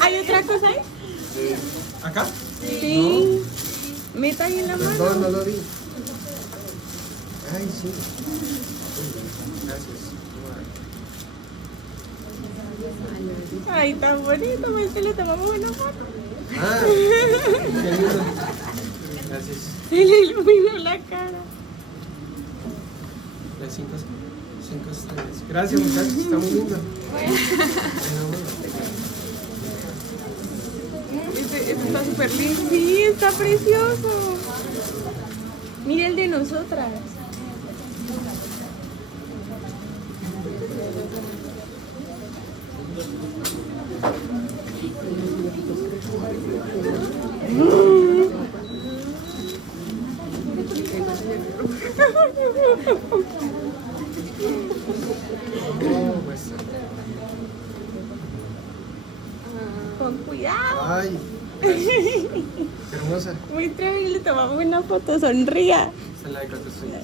¿Hay otra cosa ahí? ¿Acá? Sí. Meta ahí en la mano. No, no lo vi. Ay, sí. Gracias. Ay, tan bonito, este le tomamos una foto. Ah, qué lindo. Gracias. Se le iluminó la cara. Las cinco estrellas. Gracias, muchachos. Está muy lindo. Este está súper lindo. Sí, está precioso. Mira el de nosotras. Oh, pues. Con cuidado. Ay, gracias. Qué hermosa. Muy triste, le tomamos una foto, sonría. Esta es la de 4 estrellas.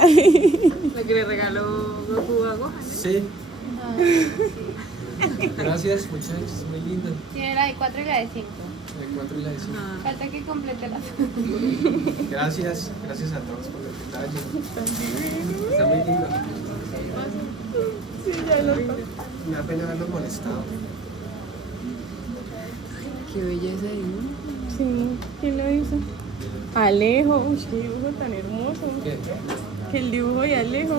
Ay. La que le regaló Goku a Gohan. Sí. Gracias, muchachos. Muy lindo. Tiene la de 4 y la de 5. La de 4 y la de 5. Falta que complete la Gracias. Gracias a todos por el detalle. Está muy lindo. Sí, ya lo Me da pena haberlos molestado. Qué belleza ahí, ¿no? Sí, ¿quién lo hizo? Alejo. Uy, qué dibujo tan hermoso. ¿Qué? Que el dibujo de Alejo.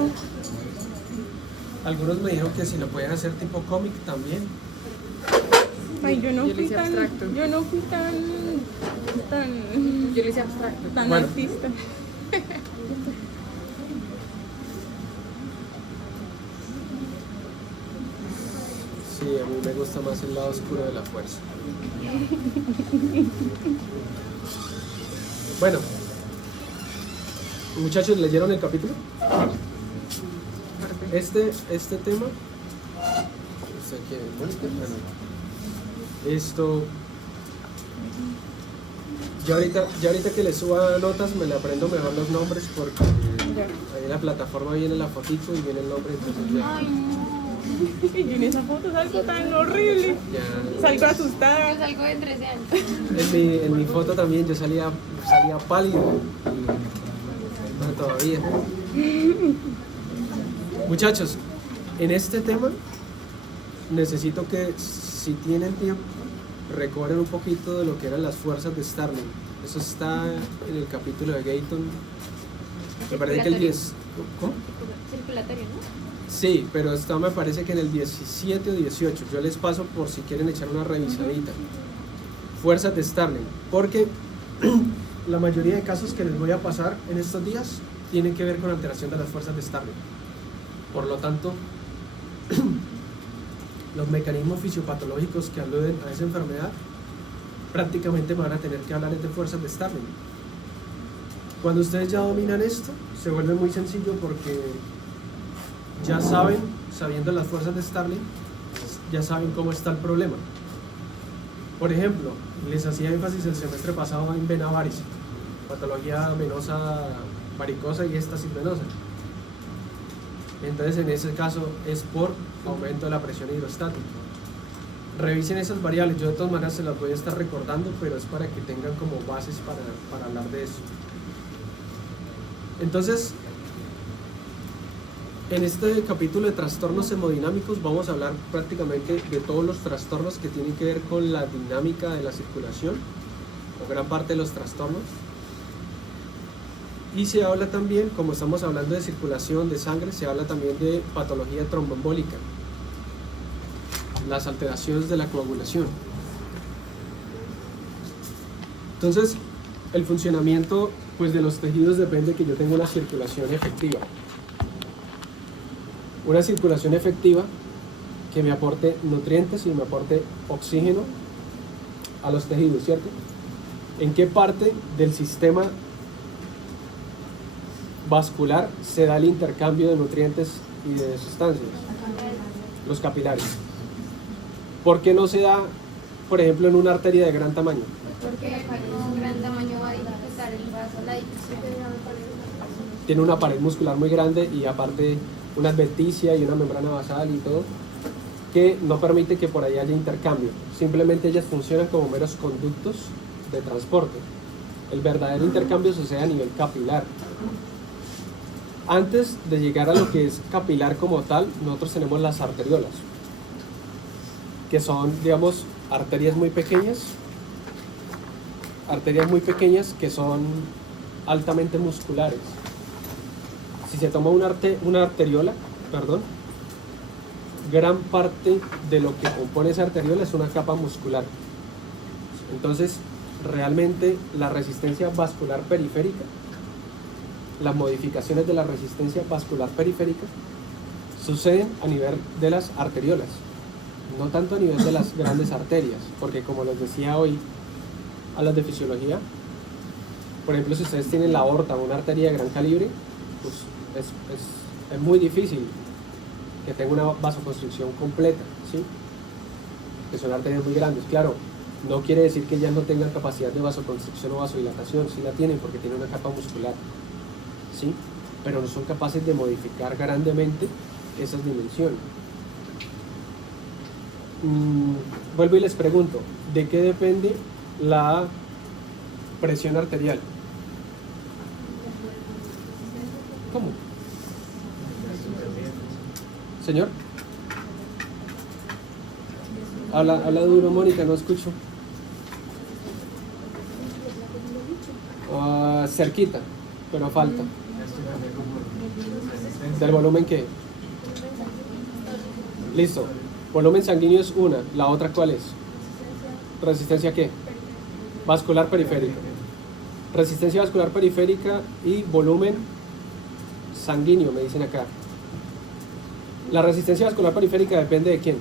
Algunos me dijeron que si lo podían hacer tipo cómic también. Ay, yo no Yo lo fui hice tan. abstracto. Yo no fui tan. Yo lo hice abstracto. Tan Bueno. artista. Sí, a mí me gusta más el lado oscuro de la fuerza. Bueno, muchachos, ¿leyeron el capítulo? Este tema. ¿Usted quiere? Bueno, esto. Ya ahorita que le suba notas me le aprendo mejor los nombres porque ahí en la plataforma viene la fotito y viene el nombre, entonces ya. Ay, no. Y yo en esa foto salgo tan horrible. ya Salgo Yo asustada. salgo de 13 años. en mi foto también yo salía pálido. No, todavía. Muchachos, en este tema necesito que si tienen tiempo recuerden un poquito de lo que eran las fuerzas de Starling. Eso está en el capítulo de Gayton. Me parece que el 10. ¿Cómo? Circulatorio, ¿no? Sí, pero esto me parece que en el 17 o 18. Yo les paso por si quieren echar una revisadita. Fuerzas de Starling. Porque la mayoría de casos que les voy a pasar en estos días tienen que ver con alteración de las fuerzas de Starling. Por lo tanto, los mecanismos fisiopatológicos que aluden a esa enfermedad prácticamente van a tener que hablar de fuerzas de Starling. Cuando ustedes ya dominan esto, se vuelve muy sencillo porque ya saben, sabiendo las fuerzas de Starling, ya saben cómo está el problema. Por ejemplo, les hacía énfasis el semestre pasado en vena varice, patología venosa varicosa y éstasis venosa. Entonces en ese caso es por aumento de la presión hidrostática. Revisen esas variables, yo de todas maneras se las voy a estar recordando, pero es para que tengan como bases para hablar de eso. Entonces, en este capítulo de trastornos hemodinámicos vamos a hablar prácticamente de todos los trastornos que tienen que ver con la dinámica de la circulación, o gran parte de los trastornos. Y se habla también, como estamos hablando de circulación de sangre, se habla también de patología tromboembólica, las alteraciones de la coagulación. Entonces, el funcionamiento pues, de los tejidos depende de que yo tenga una circulación efectiva. Una circulación efectiva que me aporte nutrientes y me aporte oxígeno a los tejidos, ¿cierto? ¿En qué parte del sistema vascular se da el intercambio de nutrientes y de sustancias? Los capilares. ¿Por qué no se da, por ejemplo, en una arteria de gran tamaño? Porque con gran tamaño va a dificultar el vaso, la Tiene una pared muscular muy grande y aparte una adventicia y una membrana basal y todo. que no permite que por ahí haya intercambio. Simplemente ellas funcionan como meros conductos de transporte. El verdadero intercambio sucede a nivel capilar. Antes de llegar a lo que es capilar como tal, nosotros tenemos las arteriolas, que son, digamos, arterias muy pequeñas que son altamente musculares. Si se toma una arteriola, gran parte de lo que compone esa arteriola es una capa muscular. Entonces, realmente la resistencia vascular periférica, las modificaciones de la resistencia vascular periférica suceden a nivel de las arteriolas, no tanto a nivel de las grandes arterias, porque como les decía hoy a las de fisiología, por ejemplo, si ustedes tienen la aorta o una arteria de gran calibre, pues es muy difícil que tenga una vasoconstricción completa, ¿sí? Que son arterias muy grandes. Claro, no quiere decir que ellas no tengan capacidad de vasoconstricción o vasodilatación, sí la tienen porque tienen una capa muscular, ¿sí? Pero no son capaces de modificar grandemente esas dimensiones. Vuelvo y les pregunto, ¿de qué depende la presión arterial? ¿Cómo? Señor, habla duro, Mónica, no escucho. Cerquita, pero falta. ¿Del volumen qué? Listo. Volumen sanguíneo es una. ¿La otra cuál es? ¿Resistencia qué? Vascular periférica. Resistencia vascular periférica y volumen sanguíneo, me dicen acá. La resistencia vascular periférica depende de quién.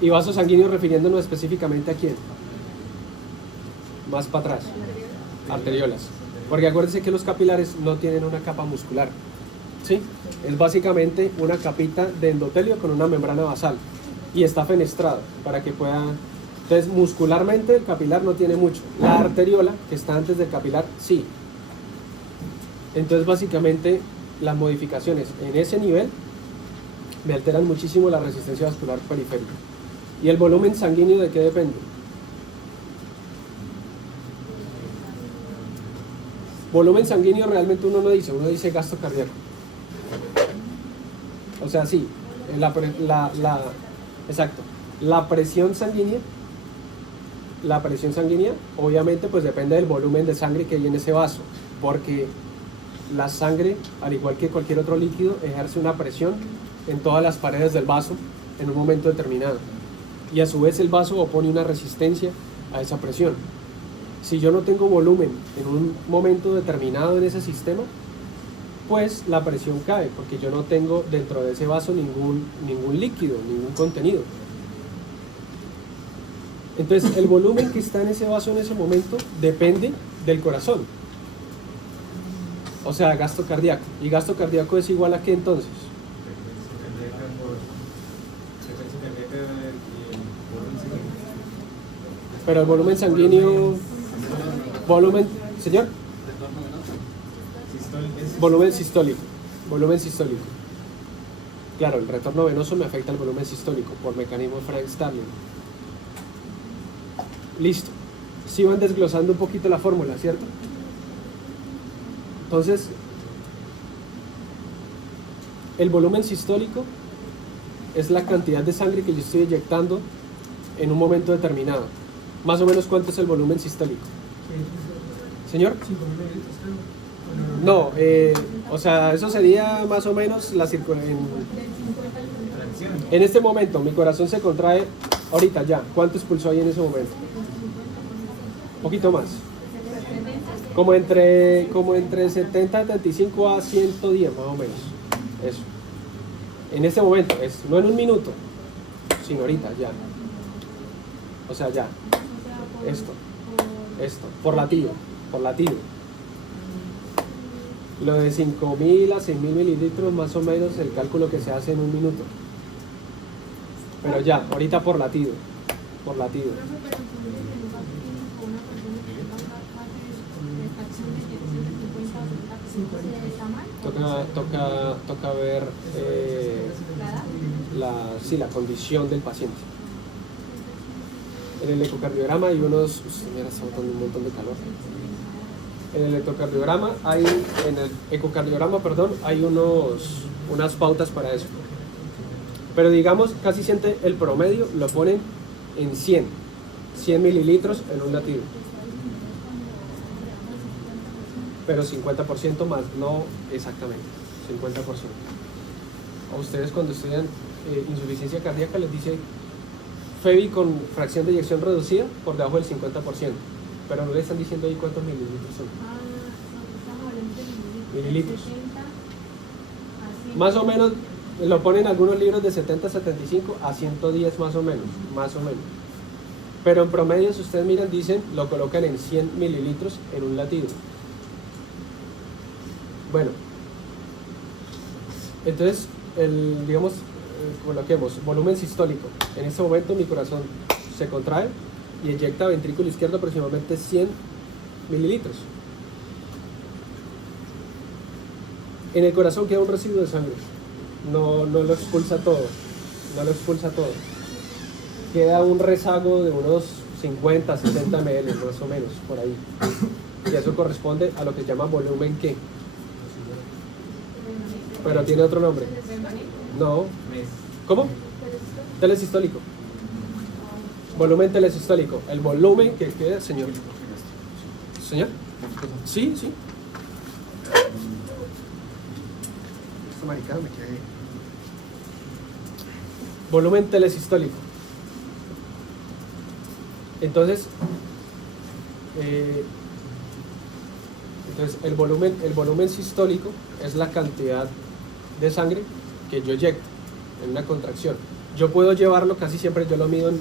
Y vaso sanguíneo refiriéndonos específicamente a quién. Más para atrás. Arteriolas. Porque acuérdense que los capilares no tienen una capa muscular. ¿Sí? Es básicamente una capita de endotelio con una membrana basal. Y está fenestrado para que pueda... Entonces, muscularmente el capilar no tiene mucho. La arteriola, que está antes del capilar, sí. Entonces, básicamente, las modificaciones en ese nivel me alteran muchísimo la resistencia vascular periférica. ¿Y el volumen sanguíneo de qué depende? Volumen sanguíneo realmente uno dice gasto cardíaco. O sea, sí, exacto. La presión sanguínea obviamente pues depende del volumen de sangre que hay en ese vaso, porque la sangre, al igual que cualquier otro líquido, ejerce una presión en todas las paredes del vaso en un momento determinado, y a su vez el vaso opone una resistencia a esa presión. Si yo no tengo volumen en un momento determinado en ese sistema, pues la presión cae, porque yo no tengo dentro de ese vaso ningún líquido, ningún contenido. Entonces, el volumen que está en ese vaso en ese momento depende del corazón. O sea, gasto cardíaco. ¿Y gasto cardíaco es igual a qué entonces? Pero el volumen sanguíneo... Señor. Volumen sistólico. Claro, el retorno venoso me afecta el volumen sistólico por mecanismo Frank-Starling. Listo. Sí van desglosando un poquito la fórmula, ¿cierto? Entonces, el volumen sistólico es la cantidad de sangre que yo estoy inyectando en un momento determinado. Más o menos, ¿cuánto es el volumen sistólico? ¿Señor? No, o sea, eso sería más o menos la circulación. En este momento, mi corazón se contrae ahorita ya. ¿Cuánto expulsó ahí en ese momento? Un poquito más. Como entre 70, 75 a 110 más o menos. Eso. En este momento, no en un minuto, sino ahorita ya. O sea, ya. Esto. Por latido. Lo de 5.000 a 6.000 mililitros, más o menos el cálculo que se hace en un minuto. Pero ya, ahorita por latido. toca ver la condición del paciente. En el ecocardiograma hay unos... Mira, está botando un montón de calor. En el ecocardiograma hay unas pautas para eso. Pero digamos, casi siempre el promedio lo ponen en 100 mililitros en un latido. Pero 50% más, no exactamente, 50%. A ustedes cuando estudian insuficiencia cardíaca les dice FEBI con fracción de eyección reducida por debajo del 50%, pero no le están diciendo ahí cuántos mililitros son. Mililitros. Más o menos lo ponen en algunos libros de 70 a 75 a 110 más o menos. Pero en promedio, si ustedes miran, dicen, lo colocan en 100 mililitros en un latido. Bueno, entonces, coloquemos volumen sistólico. En este momento mi corazón se contrae y eyecta ventrículo izquierdo aproximadamente 100 mililitros. En el corazón queda un residuo de sangre. No lo expulsa todo. Queda un rezago de unos 50, 60 ml, más o menos, por ahí. Y eso corresponde a lo que se llama volumen ¿qué? Pero tiene otro nombre. No. ¿Cómo? Telesistólico. Volumen telesistólico. El volumen que queda, señor. ¿Señor? Sí. Esta maricada me quedé. Volumen telesistólico. Entonces el volumen sistólico es la cantidad de sangre que yo eyecto en una contracción. Yo puedo llevarlo, casi siempre yo lo mido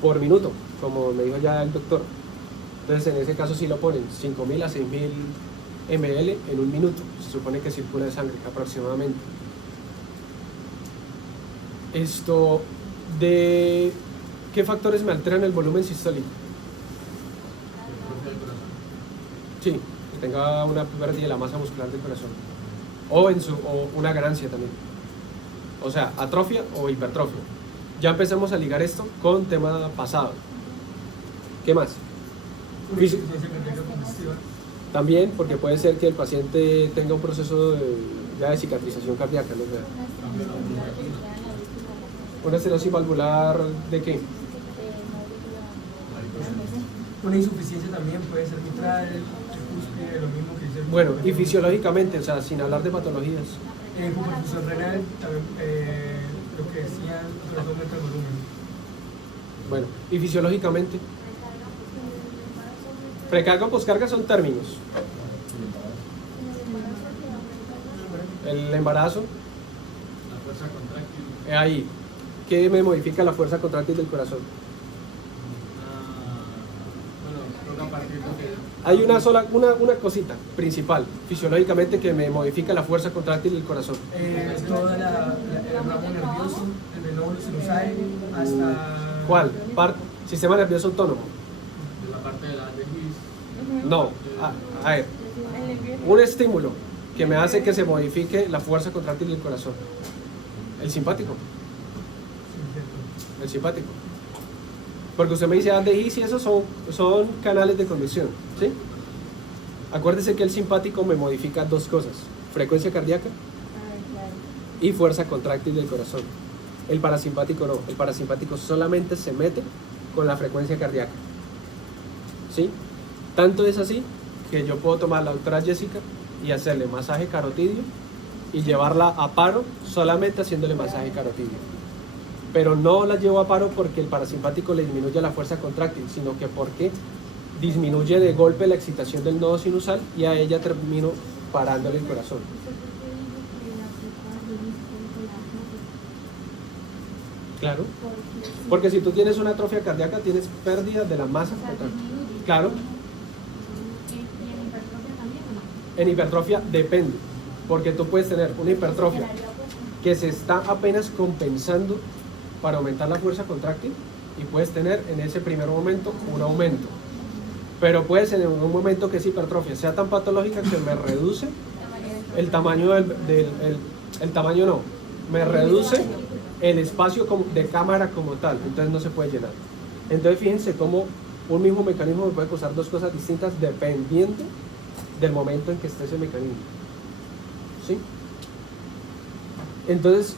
por minuto, como me dijo ya el doctor. Entonces en ese caso sí lo ponen 5.000 a 6.000 ml en un minuto. Se supone que circula de sangre aproximadamente. ¿Qué factores me alteran el volumen sistólico? Sí, que tenga una pérdida de la masa muscular del corazón. O una ganancia también. O sea, atrofia o hipertrofia. Ya empezamos a ligar esto con tema pasado. ¿Qué más? También, porque puede ser que el paciente tenga un proceso de cicatrización cardíaca, ¿no? ¿Una estenosis valvular de qué? Una insuficiencia también puede ser mitral, lo mismo que dice. Bueno, y fisiológicamente, o sea, sin hablar de patologías. Hipoperfusión renal, también, lo que decían, los aumenta el volumen. Bueno, y fisiológicamente. Precarga o poscarga son términos. El embarazo. La fuerza contráctil. Ahí. ¿Qué me modifica la fuerza contráctil del corazón? Bueno, creo que a partir de que... Hay una cosita principal, fisiológicamente, que me modifica la fuerza contráctil del corazón. Toda el ramo nervioso, el lóbulo sinusal, hasta... ¿Cuál? Sistema nervioso autónomo. De la parte de la de No, a ver, un estímulo que me hace que se modifique la fuerza contráctil del corazón. El simpático. El simpático. Porque usted me dice ADIs y esos son canales de conducción, ¿sí? Acuérdese que el simpático me modifica dos cosas: frecuencia cardíaca y fuerza contráctil del corazón. El parasimpático no, el parasimpático solamente se mete con la frecuencia cardíaca, ¿sí? Tanto es así que yo puedo tomar a la doctora Jessica y hacerle masaje carotidio y llevarla a paro solamente haciéndole masaje carotidio. Pero no la llevo a paro porque el parasimpático le disminuye la fuerza contráctil, sino que porque disminuye de golpe la excitación del nodo sinusal y a ella termino parándole el corazón. Claro, porque si tú tienes una atrofia cardíaca tienes pérdida de la masa contráctil. Claro. En hipertrofia depende, porque tú puedes tener una hipertrofia que se está apenas compensando para aumentar la fuerza contráctil y puedes tener en ese primer momento un aumento, pero puedes en un momento que esa hipertrofia sea tan patológica que me reduce el tamaño el tamaño no, me reduce el espacio de cámara como tal, entonces no se puede llenar. Entonces fíjense cómo un mismo mecanismo me puede causar dos cosas distintas dependiendo del momento en que esté ese mecanismo. ¿Sí? Entonces,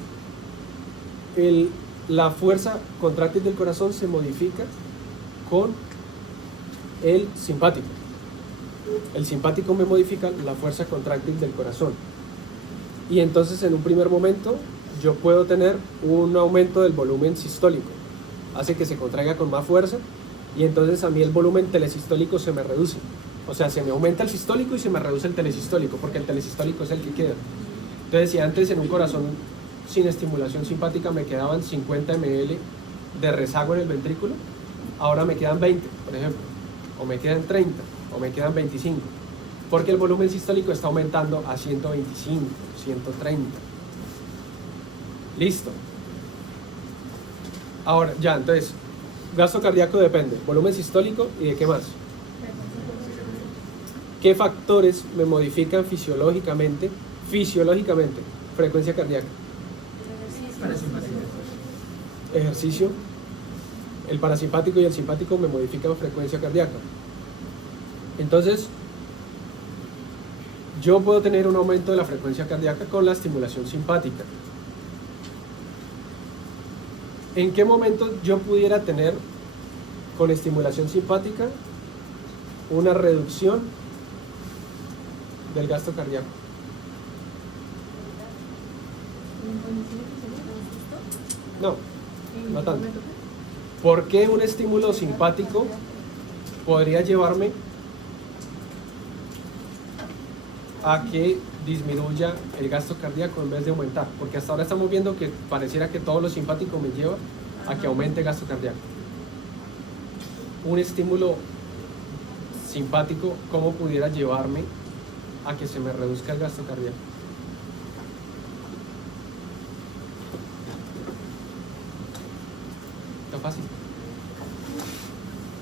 la fuerza contráctil del corazón se modifica con el simpático. El simpático me modifica la fuerza contráctil del corazón. Y entonces en un primer momento yo puedo tener un aumento del volumen sistólico. Hace que se contraiga con más fuerza y entonces a mí el volumen telesistólico se me reduce. O sea, se me aumenta el sistólico y se me reduce el telesistólico, porque el telesistólico es el que queda. Entonces, si antes en un corazón sin estimulación simpática me quedaban 50 ml de rezago en el ventrículo, ahora me quedan 20, por ejemplo, o me quedan 30, o me quedan 25, porque el volumen sistólico está aumentando a 125, 130. Listo. Ahora, ya, entonces, gasto cardíaco depende, volumen sistólico y de qué más. ¿Qué factores me modifican fisiológicamente, frecuencia cardíaca? Parasimpático. Ejercicio. El parasimpático y el simpático me modifican frecuencia cardíaca. Entonces, yo puedo tener un aumento de la frecuencia cardíaca con la estimulación simpática. ¿En qué momento yo pudiera tener con estimulación simpática una reducción del gasto cardíaco? No, no tanto. ¿Por qué un estímulo simpático podría llevarme a que disminuya el gasto cardíaco en vez de aumentar? Porque hasta ahora estamos viendo que pareciera que todo lo simpático me lleva a que aumente el gasto cardíaco. Un estímulo simpático, ¿cómo pudiera llevarme a que se me reduzca el gasto cardíaco? Está fácil.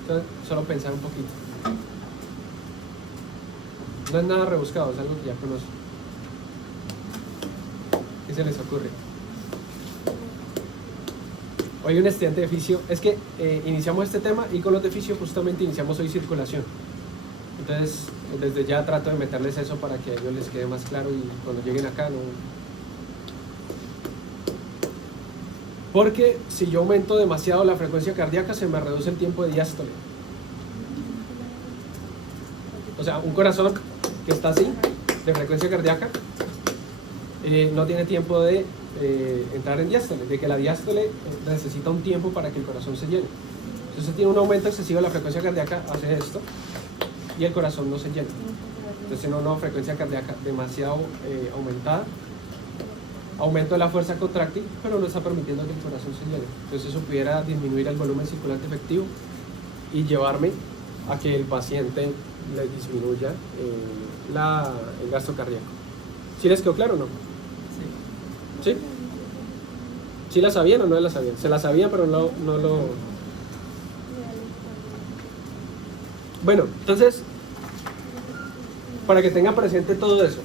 Entonces, solo pensar un poquito. No es nada rebuscado, es algo que ya conocen. ¿Qué se les ocurre? Hoy un estudiante de fisio, es que iniciamos este tema y con los de fisio justamente iniciamos hoy circulación. Entonces, desde ya trato de meterles eso para que a ellos les quede más claro y cuando lleguen acá no... Porque si yo aumento demasiado la frecuencia cardíaca se me reduce el tiempo de diástole. O sea, un corazón que está así, de frecuencia cardíaca, no tiene tiempo de entrar en diástole, de que la diástole necesita un tiempo para que el corazón se llene. Entonces tiene un aumento excesivo de la frecuencia cardíaca, hace esto, y el corazón no se llena. Entonces tiene una frecuencia cardíaca demasiado aumentada, aumento de la fuerza contráctil, pero no está permitiendo que el corazón se llene. Entonces eso pudiera disminuir el volumen circulante efectivo y llevarme a que el paciente le disminuya el gasto cardíaco. ¿Sí les quedó claro o no? Sí. ¿Sí? ¿Sí la sabían o no la sabían? Se la sabían, pero no lo... Bueno, entonces, para que tengan presente todo eso,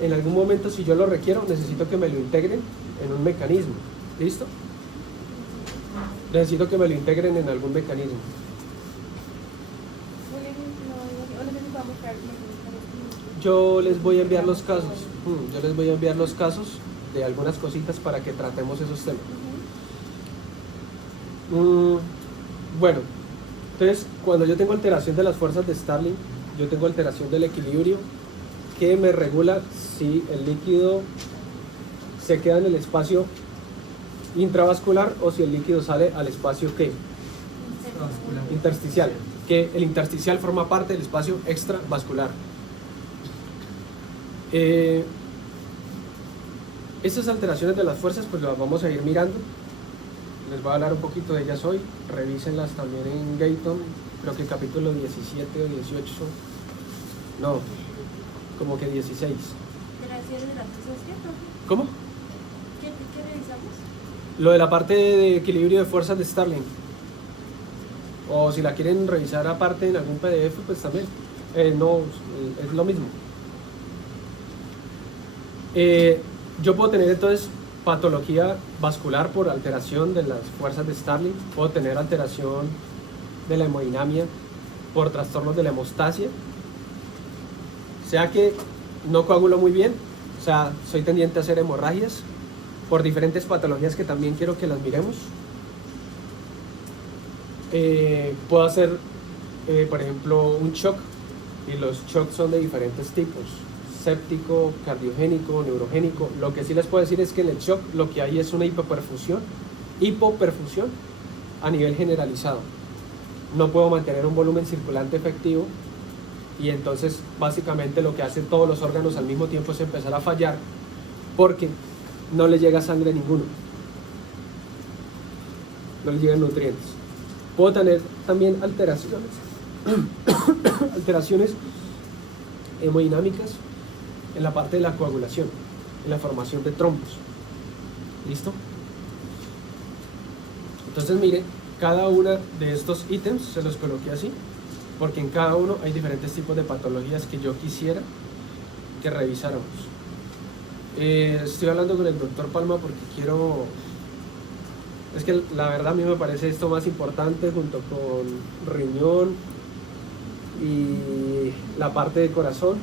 en algún momento, si yo lo requiero, necesito que me lo integren en un mecanismo. ¿Listo? Necesito que me lo integren en algún mecanismo. Yo les voy a enviar los casos. Yo les voy a enviar los casos de algunas cositas para que tratemos esos temas. Bueno, entonces cuando yo tengo alteración de las fuerzas de Starling, yo tengo alteración del equilibrio que me regula si el líquido se queda en el espacio intravascular o si el líquido sale al espacio ¿qué? Intersticial, que el intersticial forma parte del espacio extravascular. Estas alteraciones de las fuerzas pues las vamos a ir mirando, les voy a hablar un poquito de ellas hoy, revísenlas también en Gayton, creo que el capítulo 17 o 18, no, como que 16. ¿Cómo? ¿Qué revisamos? Lo de la parte de equilibrio de fuerzas de Starling, o si la quieren revisar aparte en algún PDF pues también, no, es lo mismo. Yo puedo tener entonces patología vascular por alteración de las fuerzas de Starling, puedo tener alteración de la hemodinamia por trastornos de la hemostasia, sea que no coagulo muy bien, o sea, soy tendiente a hacer hemorragias por diferentes patologías que también quiero que las miremos. Puedo hacer, por ejemplo, un shock, y los shocks son de diferentes tipos: séptico, cardiogénico, neurogénico. Lo que sí les puedo decir es que en el shock lo que hay es una hipoperfusión a nivel generalizado. No puedo mantener un volumen circulante efectivo, y entonces básicamente lo que hacen todos los órganos al mismo tiempo es empezar a fallar porque no le llega sangre a ninguno, no le llegan nutrientes. Puedo tener también alteraciones hemodinámicas en la parte de la coagulación, en la formación de trombos. ¿Listo? Entonces mire, cada uno de estos ítems se los coloqué así, porque en cada uno hay diferentes tipos de patologías que yo quisiera que revisáramos. Estoy hablando con el doctor Palma porque es que la verdad a mí me parece esto más importante, junto con riñón y la parte de corazón,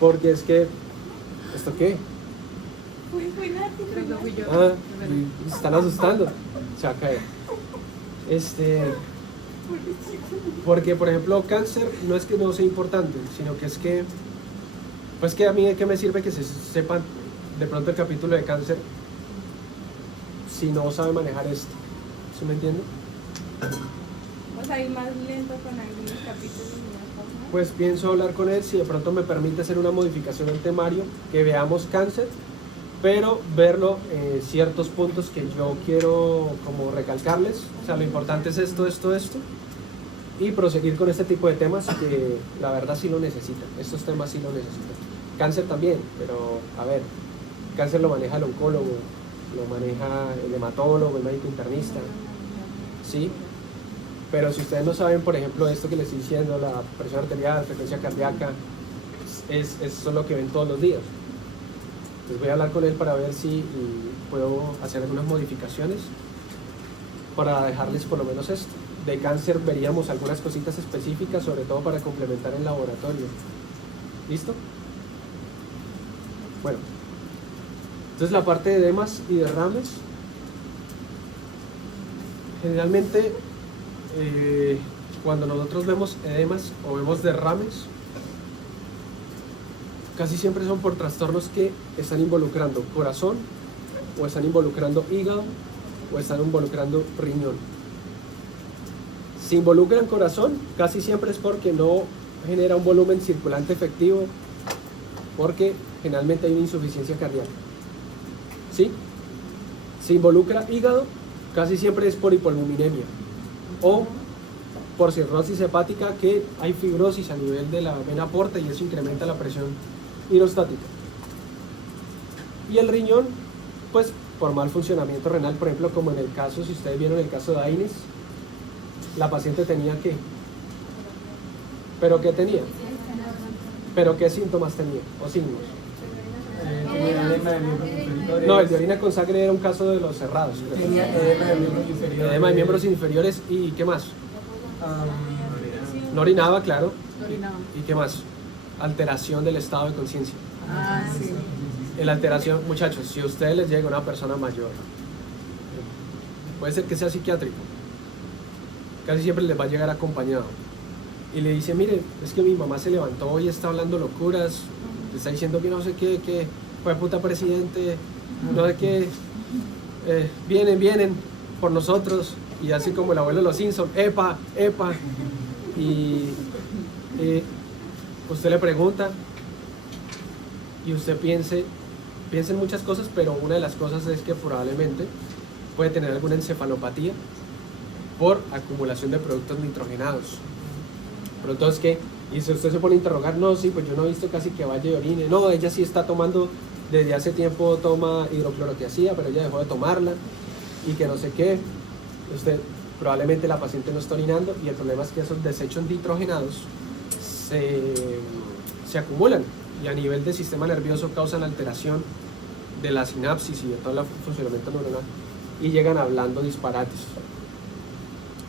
porque es que, ¿esto qué? Fue Nati, Creo que fui yo. Me están asustando, se va a caer. Porque por ejemplo cáncer no es que no sea importante, sino que es que, pues que a mí de qué me sirve que se sepan de pronto el capítulo de cáncer si no sabe manejar esto, ¿sí me entiende? O sea, ir más lento con algunos capítulos y más cosas. Pues pienso hablar con él si de pronto me permite hacer una modificación del temario, que veamos cáncer, pero verlo en ciertos puntos que yo quiero como recalcarles. O sea, lo importante es esto, y proseguir con este tipo de temas que la verdad sí lo necesitan. Estos temas sí lo necesitan. Cáncer también, pero a ver, cáncer lo maneja el oncólogo, lo maneja el hematólogo, el médico internista, ¿sí? Pero si ustedes no saben, por ejemplo, esto que les estoy diciendo, la presión arterial, frecuencia cardíaca, eso es lo que ven todos los días. Entonces voy a hablar con él para ver si puedo hacer algunas modificaciones para dejarles por lo menos esto. De cáncer veríamos algunas cositas específicas, sobre todo para complementar el laboratorio. ¿Listo? Bueno, entonces la parte de edemas y derrames, generalmente cuando nosotros vemos edemas o vemos derrames, casi siempre son por trastornos que están involucrando corazón, o están involucrando hígado, o están involucrando riñón. Si involucran corazón, casi siempre es porque no genera un volumen circulante efectivo, porque generalmente hay una insuficiencia cardíaca. ¿Sí? Si involucra hígado, casi siempre es por hipoalbuminemia o por cirrosis hepática, que hay fibrosis a nivel de la vena porta y eso incrementa la presión hidrostática. Y el riñón, pues por mal funcionamiento renal, por ejemplo, como en el caso, si ustedes vieron el caso de Aines, la paciente tenía ¿qué? ¿Pero qué tenía? ¿Pero qué síntomas tenía o signos? Tenía edema de miembros inferiores. No, el de orina con sangre era un caso de los cerrados. Tenía edema de miembros inferiores. Edema de miembros inferiores y ¿qué más? Um, No orinaba, claro. Orinaba. ¿Y qué más? Alteración del estado de conciencia. Ah, sí. La alteración, muchachos, si a ustedes les llega una persona mayor, puede ser que sea psiquiátrico, casi siempre les va a llegar acompañado y le dice: mire, es que mi mamá se levantó y está hablando locuras, le está diciendo que no sé qué, que fue puta presidente, no sé qué, vienen por nosotros, y así como el abuelo de los Simpson, epa, y usted le pregunta y usted piensa en muchas cosas, pero una de las cosas es que probablemente puede tener alguna encefalopatía por acumulación de productos nitrogenados. Pero entonces, ¿qué? Y si usted se pone a interrogar: no, sí, pues yo no he visto casi que vaya y orine. No, ella sí está tomando, desde hace tiempo toma hidroclorotiazida, pero ella dejó de tomarla, y que no sé qué. Usted, probablemente la paciente no está orinando, y el problema es que esos desechos nitrogenados se acumulan y a nivel del sistema nervioso causan alteración de la sinapsis y de todo el funcionamiento neuronal y llegan hablando disparates.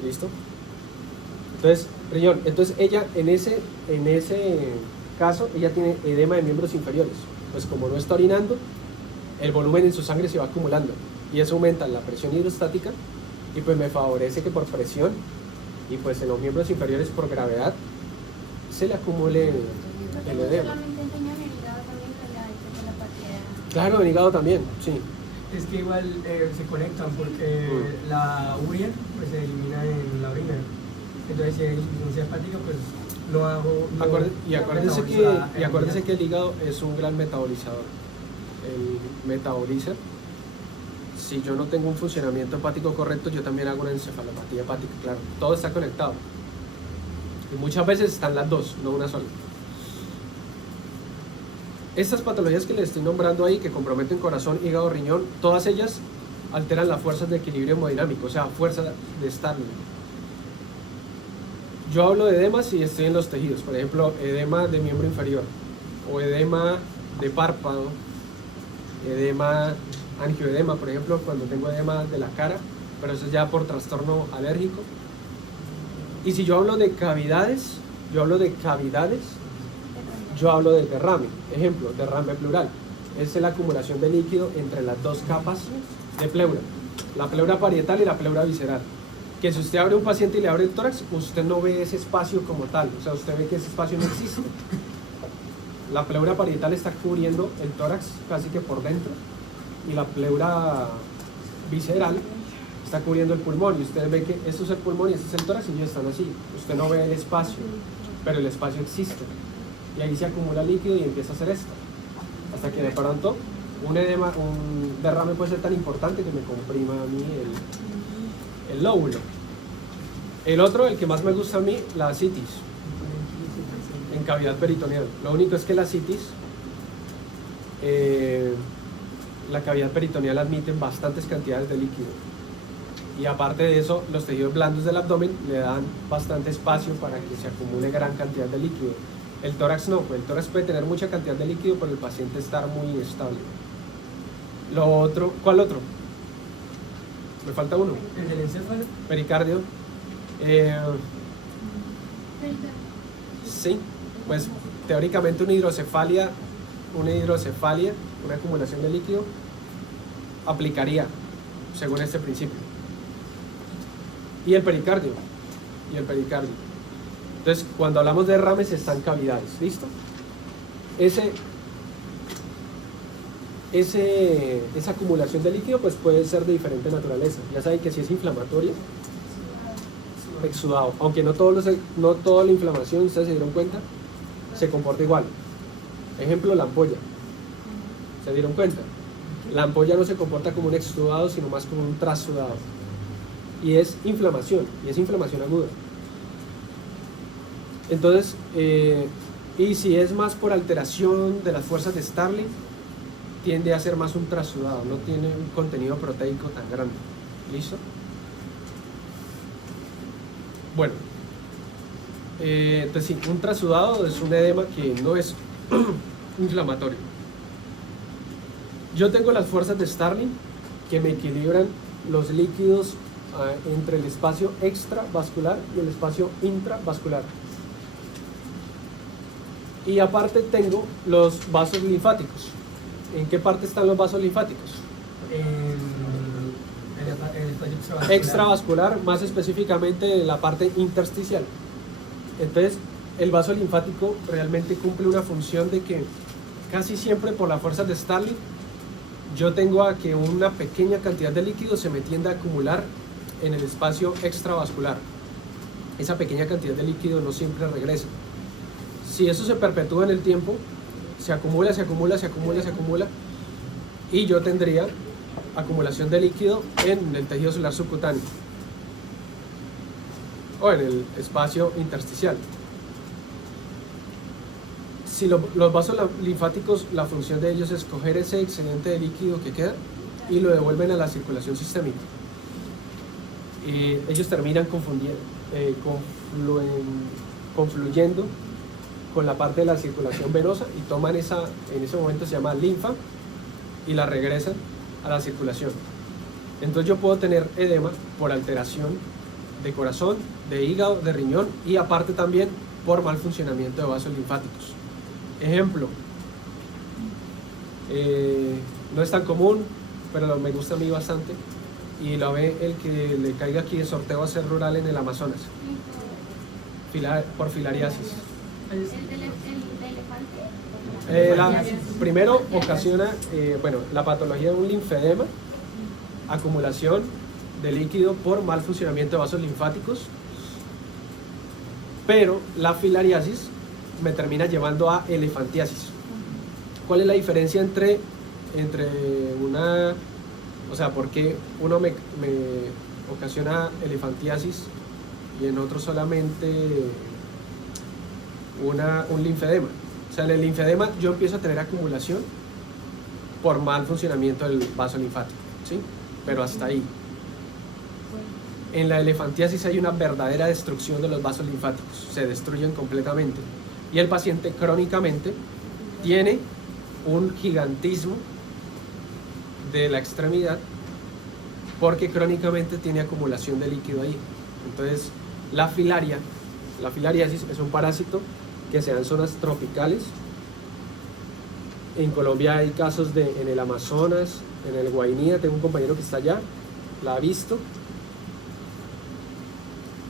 ¿Listo? Entonces, riñón, entonces ella en ese caso, ella tiene edema de miembros inferiores. Pues como no está orinando, el volumen en su sangre se va acumulando y eso aumenta la presión hidrostática y pues me favorece que por presión y pues en los miembros inferiores por gravedad se le acumule el edema. Solamente enseña en el hígado también que la partida. Claro, el hígado también, sí. Es que igual se conectan porque la urea pues se elimina en la orina. Entonces si hay insuficiencia hepática pues no hago... Acuérdese que el hígado es un gran metabolizador. El metaboliza. Si yo no tengo un funcionamiento hepático correcto, yo también hago una encefalopatía hepática, claro. Todo está conectado. Y muchas veces están las dos, no una sola. Estas patologías que les estoy nombrando ahí, que comprometen corazón, hígado, riñón, todas ellas alteran las fuerzas de equilibrio hemodinámico, o sea, fuerza de Starling. Yo hablo de edemas y estoy en los tejidos, por ejemplo, edema de miembro inferior, o edema de párpado, edema, angioedema, por ejemplo, cuando tengo edema de la cara, pero eso es ya por trastorno alérgico. Y si yo hablo de cavidades, yo hablo de derrame. Ejemplo, derrame pleural. Es la acumulación de líquido entre las dos capas de pleura, la pleura parietal y la pleura visceral. Que si usted abre un paciente y le abre el tórax, usted no ve ese espacio como tal, o sea, usted ve que ese espacio no existe. La pleura parietal está cubriendo el tórax casi que por dentro y la pleura visceral está cubriendo el pulmón y usted ve que esto es el pulmón y este es el tórax y ellos están así. Usted no ve el espacio, pero el espacio existe. Y ahí se acumula líquido y empieza a hacer esto. Hasta que de pronto un edema, un derrame puede ser tan importante que me comprima a mí el lóbulo. El otro, el que más me gusta a mí, la ascitis en cavidad peritoneal. Lo único es que la ascitis, la cavidad peritoneal admite bastantes cantidades de líquido. Y aparte de eso, los tejidos blandos del abdomen le dan bastante espacio para que se acumule gran cantidad de líquido. El tórax no, pues el tórax puede tener mucha cantidad de líquido, pero el paciente estar muy inestable. Lo otro, ¿cuál otro? Me falta uno. ¿El del encéfalo? Pericardio. Sí, pues teóricamente una hidrocefalia, una acumulación de líquido, aplicaría según este principio. Y el pericardio. Entonces, cuando hablamos de derrames están cavidades, ¿listo? Esa acumulación de líquido pues puede ser de diferente naturaleza. Ya saben que si es inflamatoria, exudado, aunque no toda la inflamación, ustedes se dieron cuenta, se comporta igual. Ejemplo, la ampolla. ¿Se dieron cuenta? La ampolla no se comporta como un exudado, sino más como un trasudado. Y es inflamación aguda. Entonces, y si es más por alteración de las fuerzas de Starling, tiende a ser más un trasudado, no tiene un contenido proteico tan grande. ¿Listo? Bueno, entonces sí, un trasudado es un edema que no es inflamatorio. Yo tengo las fuerzas de Starling que me equilibran los líquidos entre el espacio extravascular y el espacio intravascular. Y aparte tengo los vasos linfáticos. ¿En qué parte están los vasos linfáticos? El espacio Extravascular, más específicamente en la parte intersticial. Entonces, el vaso linfático realmente cumple una función de que casi siempre por las fuerzas de Starling yo tengo a que una pequeña cantidad de líquido se me tienda a acumular en el espacio extravascular. Esa pequeña cantidad de líquido no siempre regresa. Si eso se perpetúa en el tiempo, se acumula y yo tendría acumulación de líquido en el tejido celular subcutáneo o en el espacio intersticial. Si los vasos linfáticos, la función de ellos es coger ese excedente de líquido que queda y lo devuelven a la circulación sistémica. Ellos terminan confluyendo con la parte de la circulación venosa y toman en ese momento se llama linfa y la regresan a la circulación. Entonces yo puedo tener edema por alteración de corazón, de hígado, de riñón y aparte también por mal funcionamiento de vasos linfáticos. Ejemplo, no es tan común, pero me gusta a mí bastante y lo ve el que le caiga aquí de sorteo a ser rural en el Amazonas, por filariasis. ¿El de elefante? Primero ocasiona la patología de un linfedema, acumulación de líquido por mal funcionamiento de vasos linfáticos, pero la filariasis me termina llevando a elefantiasis. ¿Cuál es la diferencia entre una, o sea, por qué uno me ocasiona elefantiasis y en otro solamente un linfedema? O sea, en el linfedema yo empiezo a tener acumulación por mal funcionamiento del vaso linfático, ¿sí? Pero hasta ahí. En la elefantiasis hay una verdadera destrucción de los vasos linfáticos, se destruyen completamente y el paciente crónicamente tiene un gigantismo de la extremidad porque crónicamente tiene acumulación de líquido ahí. Entonces la filariasis es un parásito que se da en zonas tropicales. En Colombia hay casos en el Amazonas, en el Guainía, tengo un compañero que está allá, la ha visto.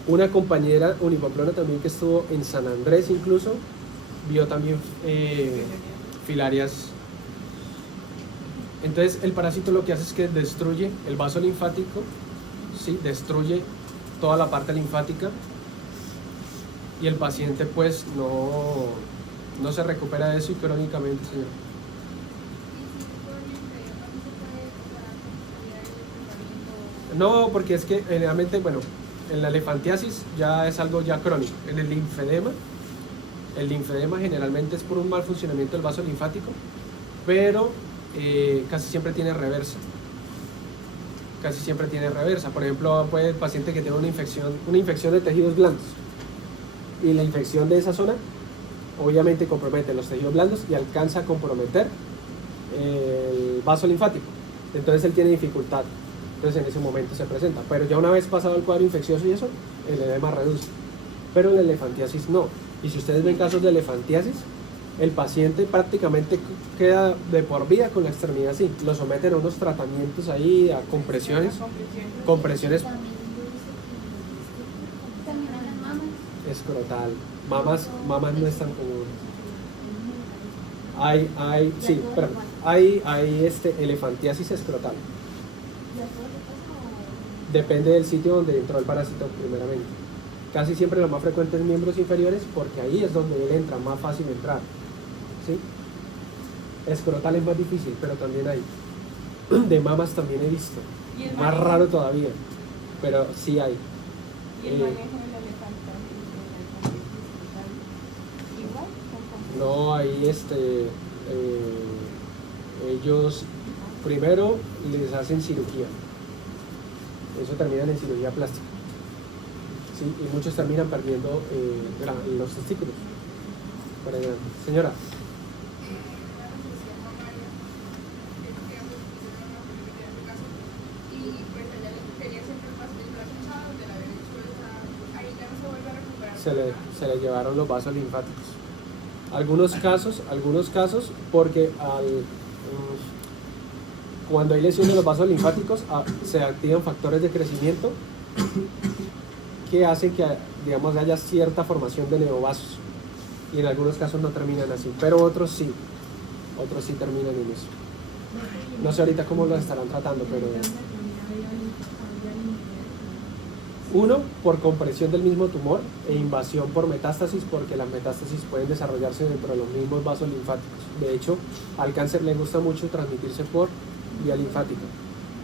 Una compañera unipamplona también que estuvo en San Andrés incluso, vio también filarias. Entonces el parásito lo que hace es que destruye el vaso linfático, ¿sí? Destruye toda la parte linfática y el paciente pues no se recupera de eso y crónicamente, señor. No, porque es que generalmente, en la elefantiasis ya es algo ya crónico. En el linfedema generalmente es por un mal funcionamiento del vaso linfático, pero casi siempre tiene reversa. Por ejemplo, puede el paciente que tiene una infección de tejidos blandos y la infección de esa zona obviamente compromete los tejidos blandos y alcanza a comprometer el vaso linfático. Entonces él tiene dificultad. Entonces en ese momento se presenta, pero ya una vez pasado el cuadro infeccioso y eso, el edema reduce, pero la elefantiasis no. Y si ustedes ven casos de elefantiasis, el paciente prácticamente queda de por vida con la extremidad así, lo someten a unos tratamientos ahí, a compresiones También a las mamas. escrotal, mamas no es tan común. Hay elefantiasis escrotal. Depende del sitio donde entró el parásito primeramente. Casi siempre lo más frecuente es miembros inferiores porque ahí es donde él entra, más fácil entrar, ¿sí? Escrotal es más difícil, pero también hay. De mamas también he visto. Más raro todavía, pero sí hay. ¿Y el manejo del elefante? Igual. No, ahí ellos primero les hacen cirugía. Eso terminan en cirugía plástica. ¿Sí? Y muchos terminan perdiendo los testículos. Señora. Se le llevaron los vasos linfáticos. Algunos casos porque cuando hay lesión de los vasos linfáticos se activan factores de crecimiento que hacen que, digamos, haya cierta formación de neovasos y en algunos casos no terminan así, pero otros sí terminan en eso. No sé ahorita cómo lo estarán tratando, pero uno, por compresión del mismo tumor e invasión por metástasis, porque las metástasis pueden desarrollarse dentro de los mismos vasos linfáticos. De hecho, al cáncer le gusta mucho transmitirse por vía linfática.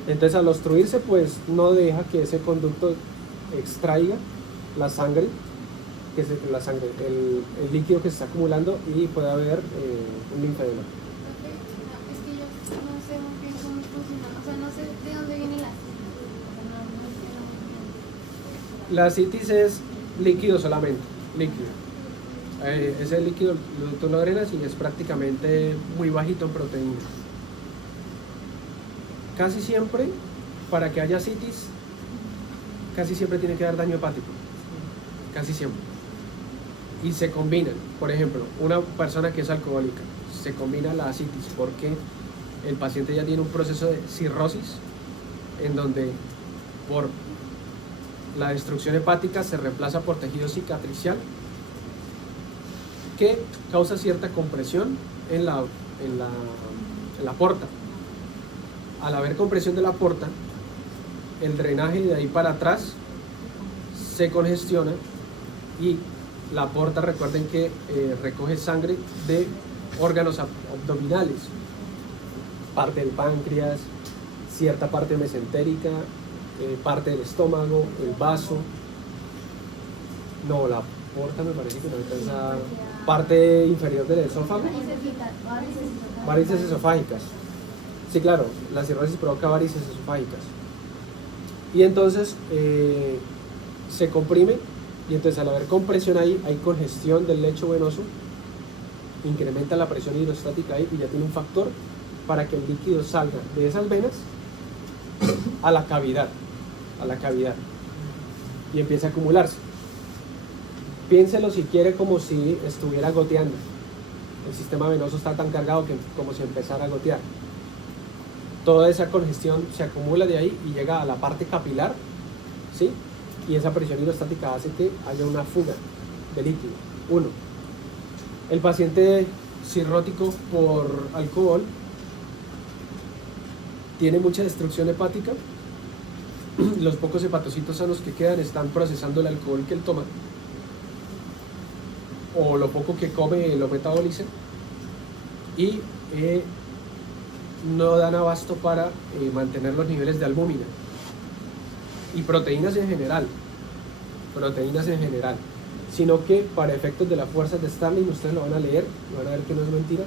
Entonces, al obstruirse, pues no deja que ese conducto extraiga la sangre, el líquido que se está acumulando y puede haber un linfedema. Es que yo no sé muy bien cómo funciona, o sea, no sé de dónde viene la citis. La citis es líquido solamente, líquido. Ese líquido tú lo drenas y es prácticamente muy bajito en proteínas. Casi siempre, para que haya citis, casi siempre tiene que dar daño hepático. Casi siempre. Y se combinan. Por ejemplo, una persona que es alcohólica, se combina la citis porque el paciente ya tiene un proceso de cirrosis en donde por la destrucción hepática se reemplaza por tejido cicatricial que causa cierta compresión en la porta. Al haber compresión de la porta, el drenaje de ahí para atrás se congestiona y la porta, recuerden que recoge sangre de órganos abdominales, parte del páncreas, cierta parte mesentérica, parte del estómago, el vaso. No, la porta me parece que no alcanza, parte inferior del esófago, varices esofágicas. Sí, claro, la cirrosis provoca varices esofágicas. Y entonces se comprime, y entonces al haber compresión ahí, hay congestión del lecho venoso, incrementa la presión hidrostática ahí y ya tiene un factor para que el líquido salga de esas venas a la cavidad y empiece a acumularse. Piénselo si quiere como si estuviera goteando. El sistema venoso está tan cargado que como si empezara a gotear. Toda esa congestión se acumula de ahí y llega a la parte capilar, ¿sí? Y esa presión hidrostática hace que haya una fuga de líquido. 1. El paciente cirrótico por alcohol tiene mucha destrucción hepática. Los pocos hepatocitos sanos que quedan están procesando el alcohol que él toma, o lo poco que come lo metaboliza, y no dan abasto para mantener los niveles de albúmina y proteínas en general, sino que para efectos de las fuerzas de Starling, ustedes lo van a leer, van a ver que no es mentira,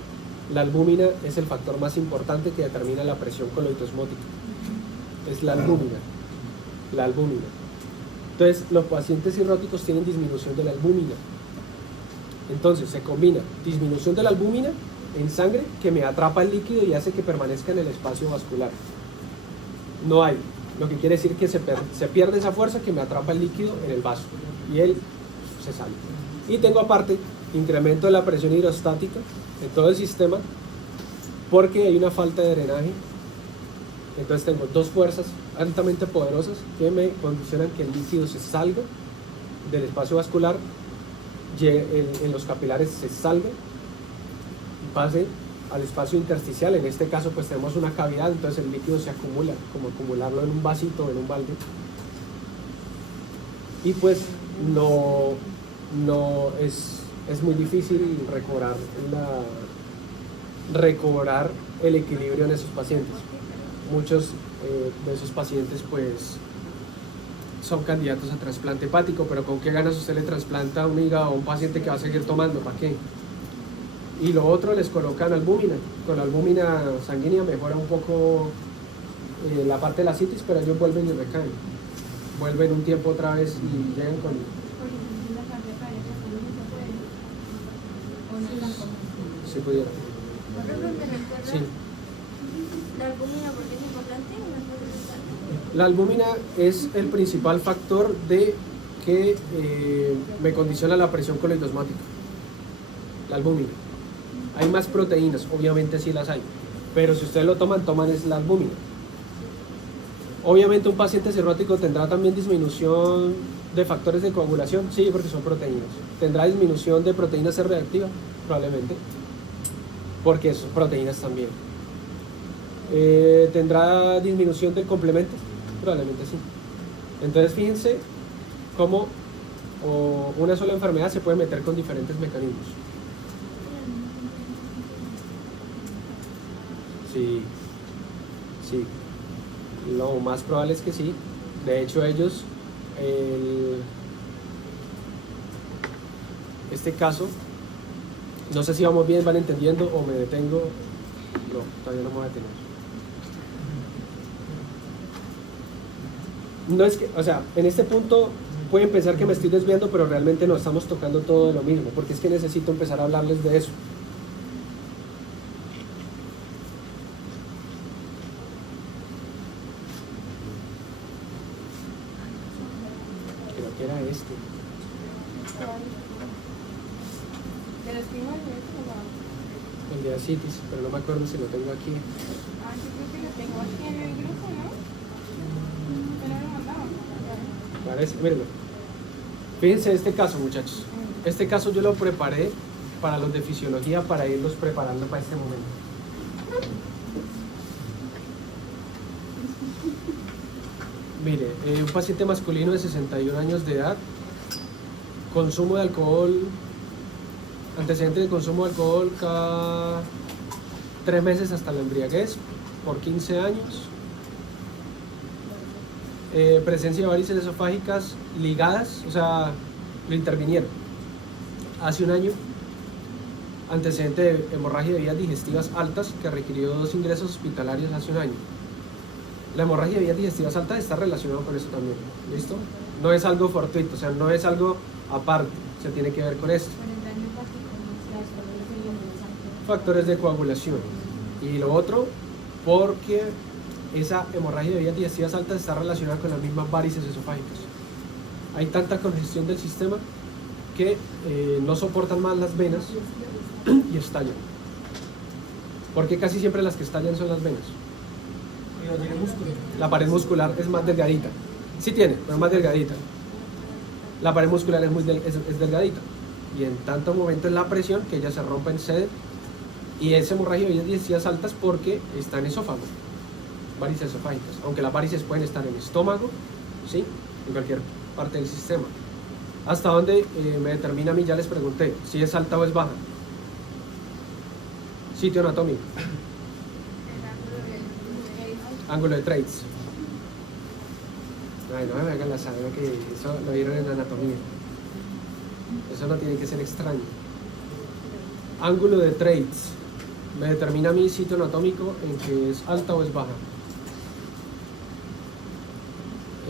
la albúmina es el factor más importante que determina la presión coloidosmótica, es la albúmina. Entonces los pacientes cirróticos tienen disminución de la albúmina, entonces se combina disminución de la albúmina en sangre que me atrapa el líquido y hace que permanezca en el espacio vascular. No hay, lo que quiere decir que se pierde esa fuerza que me atrapa el líquido en el vaso y él se sale. Y tengo aparte incremento de la presión hidrostática en todo el sistema porque hay una falta de drenaje. Entonces tengo dos fuerzas altamente poderosas que me condicionan que el líquido se salga del espacio vascular, en los capilares se salga y pase al espacio intersticial. En este caso pues tenemos una cavidad, entonces el líquido se acumula, como acumularlo en un vasito o en un balde, y pues no es muy difícil recobrar el equilibrio en esos pacientes. Muchos de esos pacientes pues son candidatos a trasplante hepático, pero ¿con qué ganas usted le trasplanta un hígado a un paciente que va a seguir tomando? ¿Para qué? Y lo otro, les colocan albúmina. Con la albúmina sanguínea mejora un poco la parte de la citis, pero ellos vuelven y recaen. Vuelven un tiempo otra vez y llegan con... Si pudiera. Sí. ¿La albúmina por qué es importante? La albúmina es el principal factor de que me condiciona la presión coloidosmática. La albúmina. Hay más proteínas, obviamente sí las hay, pero si ustedes lo toman es la albúmina. Obviamente un paciente cirrótico tendrá también disminución de factores de coagulación, sí, porque son proteínas. Tendrá disminución de proteína C reactiva, probablemente, porque son proteínas también. ¿Tendrá disminución del complemento? Probablemente sí. Entonces fíjense cómo una sola enfermedad se puede meter con diferentes mecanismos. Sí, lo más probable es que sí. De hecho ellos, este caso, no sé si vamos bien, van entendiendo o me detengo. No, todavía no me voy a detener. No es que, o sea, en este punto pueden pensar que me estoy desviando, pero realmente no, estamos tocando todo de lo mismo, porque es que necesito empezar a hablarles de eso. Creo que era este. De la espina de El de ascitis, pero no me acuerdo si lo tengo aquí. Ah, yo creo que lo tengo aquí en el grupo, ¿no? Pero lo mandamos. Parece, mírenlo. Fíjense este caso, muchachos. Este caso yo lo preparé para los de fisiología para irlos preparando para este momento. Mire, un paciente masculino de 61 años de edad, consumo de alcohol, antecedente de consumo de alcohol cada 3 meses hasta la embriaguez, por 15 años. Presencia de varices esofágicas ligadas, o sea, lo intervinieron hace un año. Antecedente de hemorragia de vías digestivas altas que requirió 2 ingresos hospitalarios hace un año. La hemorragia de vías digestivas altas está relacionada con eso también, ¿listo? No es algo fortuito, o sea, no es algo aparte, se tiene que ver con esto. Factores de coagulación. Y lo otro, porque esa hemorragia de vías digestivas altas está relacionada con las mismas varices esofágicas. Hay tanta congestión del sistema que no soportan más las venas y estallan. Porque casi siempre las que estallan son las venas. Y no tiene músculo. La pared muscular es más delgadita. Sí tiene, pero es más delgadita. La pared muscular es delgadita. Y en tanto momento es la presión que ella se rompe en sed. Y es hemorragia de vías digestivas altas porque está en esófago. Varices esofágicas. Aunque las varices pueden estar en estómago, ¿sí? En cualquier parte del sistema. Hasta donde me determina a mí, ya les pregunté, si es alta o es baja. Sitio anatómico. Ángulo de Treitz. Ay, no me hagan la saga que eso lo vieron en anatomía. Eso no tiene que ser extraño. Ángulo de Treitz me determina a mí sitio anatómico en que es alta o es baja.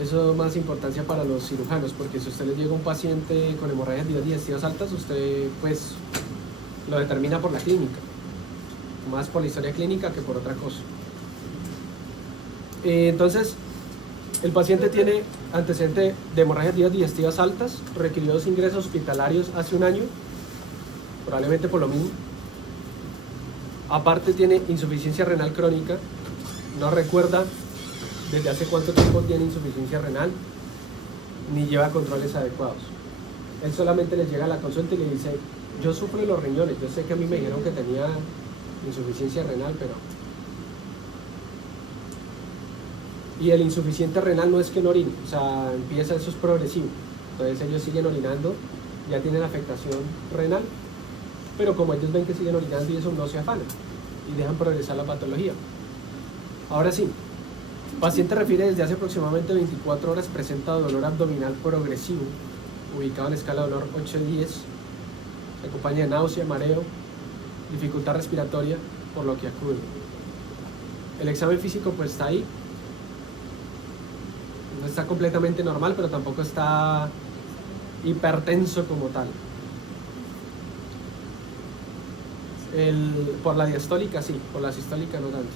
Eso es más importancia para los cirujanos, porque si usted le llega un paciente con hemorragias de vías digestivas altas, usted pues lo determina por la clínica, más por la historia clínica que por otra cosa. Entonces, el paciente tiene antecedente de hemorragias de vías digestivas altas, requirió 2 ingresos hospitalarios hace un año, probablemente por lo mismo. Aparte tiene insuficiencia renal crónica, no recuerda desde hace cuánto tiempo tiene insuficiencia renal, ni lleva controles adecuados. Él solamente le llega a la consulta y le dice, yo sufro de los riñones, yo sé que a mí me dijeron que tenía insuficiencia renal, pero... Y el insuficiente renal no es que no orine, o sea, empieza, eso es progresivo. Entonces ellos siguen orinando, ya tienen afectación renal, pero como ellos ven que siguen orinando y eso, no se afanan y dejan progresar la patología. Ahora sí, paciente refiere desde hace aproximadamente 24 horas, presenta dolor abdominal progresivo, ubicado en escala de dolor 8-10, se acompaña de náusea, mareo, dificultad respiratoria, por lo que acude. El examen físico pues está ahí, no está completamente normal, pero tampoco está hipertenso como tal. Por la diastólica sí, por la sistólica no tanto.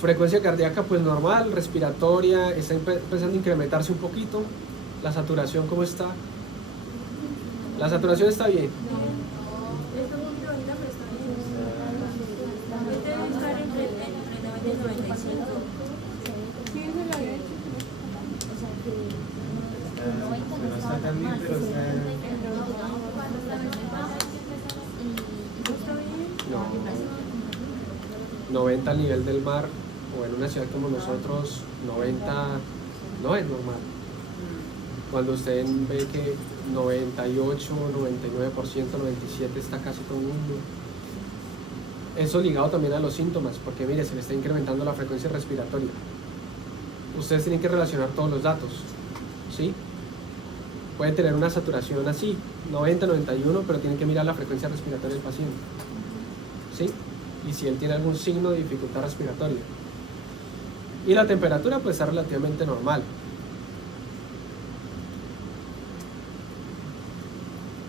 Frecuencia cardíaca pues normal, respiratoria, está empezando a incrementarse un poquito. La saturación, ¿cómo está? La saturación está bien. Sí, eso lo había hecho. No está tan bien, pero está... No. 90 al nivel del mar, o en una ciudad como nosotros, 90 no es normal. Cuando usted ve que 98, 99%, 97% está casi todo el mundo. Eso ligado también a los síntomas, porque mire, se le está incrementando la frecuencia respiratoria. Ustedes tienen que relacionar todos los datos, ¿sí? Pueden tener una saturación así, 90, 91, pero tienen que mirar la frecuencia respiratoria del paciente, ¿sí? Y si él tiene algún signo de dificultad respiratoria. Y la temperatura pues está relativamente normal.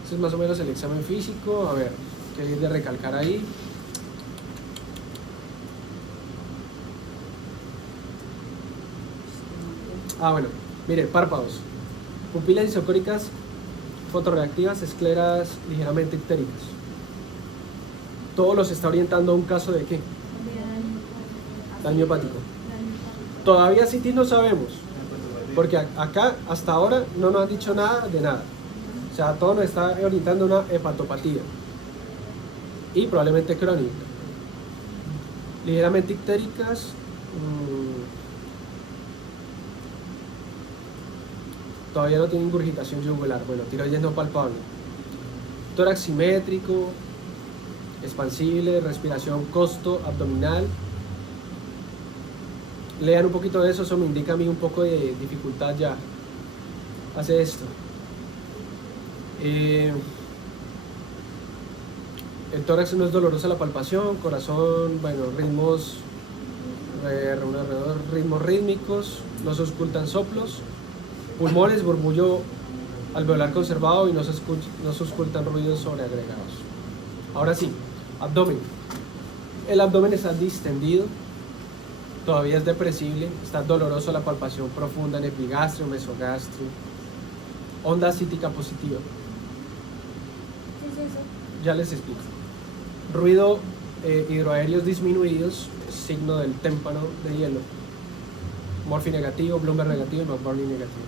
Este es más o menos el examen físico. A ver, ¿qué hay de recalcar ahí? Bueno, mire, párpados. Pupilas isocóricas fotorreactivas, escleras ligeramente ictéricas. Todo los está orientando a un caso de ¿qué? Daño hepático. Todavía citis no sabemos, porque acá hasta ahora no nos han dicho nada de nada. O sea, todo nos está orientando a una hepatopatía y probablemente crónica. Ligeramente ictéricas. Todavía no tiene ingurgitación yugular. Bueno, tiroides no palpable. Tórax simétrico, expansible, respiración costo abdominal. Lean un poquito de eso me indica a mí un poco de dificultad ya. Hace esto. El tórax no es dolorosa la palpación, corazón, bueno, ritmos rítmicos, no se auscultan soplos. Pulmones, burbullo alveolar conservado y no se auscultan ruidos sobreagregados. Ahora sí, abdomen. El abdomen está distendido, todavía es depresible, está doloroso la palpación profunda en epigastrio, mesogastrio. Onda cítica positiva. ¿Qué es eso? Ya les explico. Ruido hidroaéreos disminuidos, signo del témpano de hielo. Murphy negativo, Bloomberg negativo y McBurney negativo.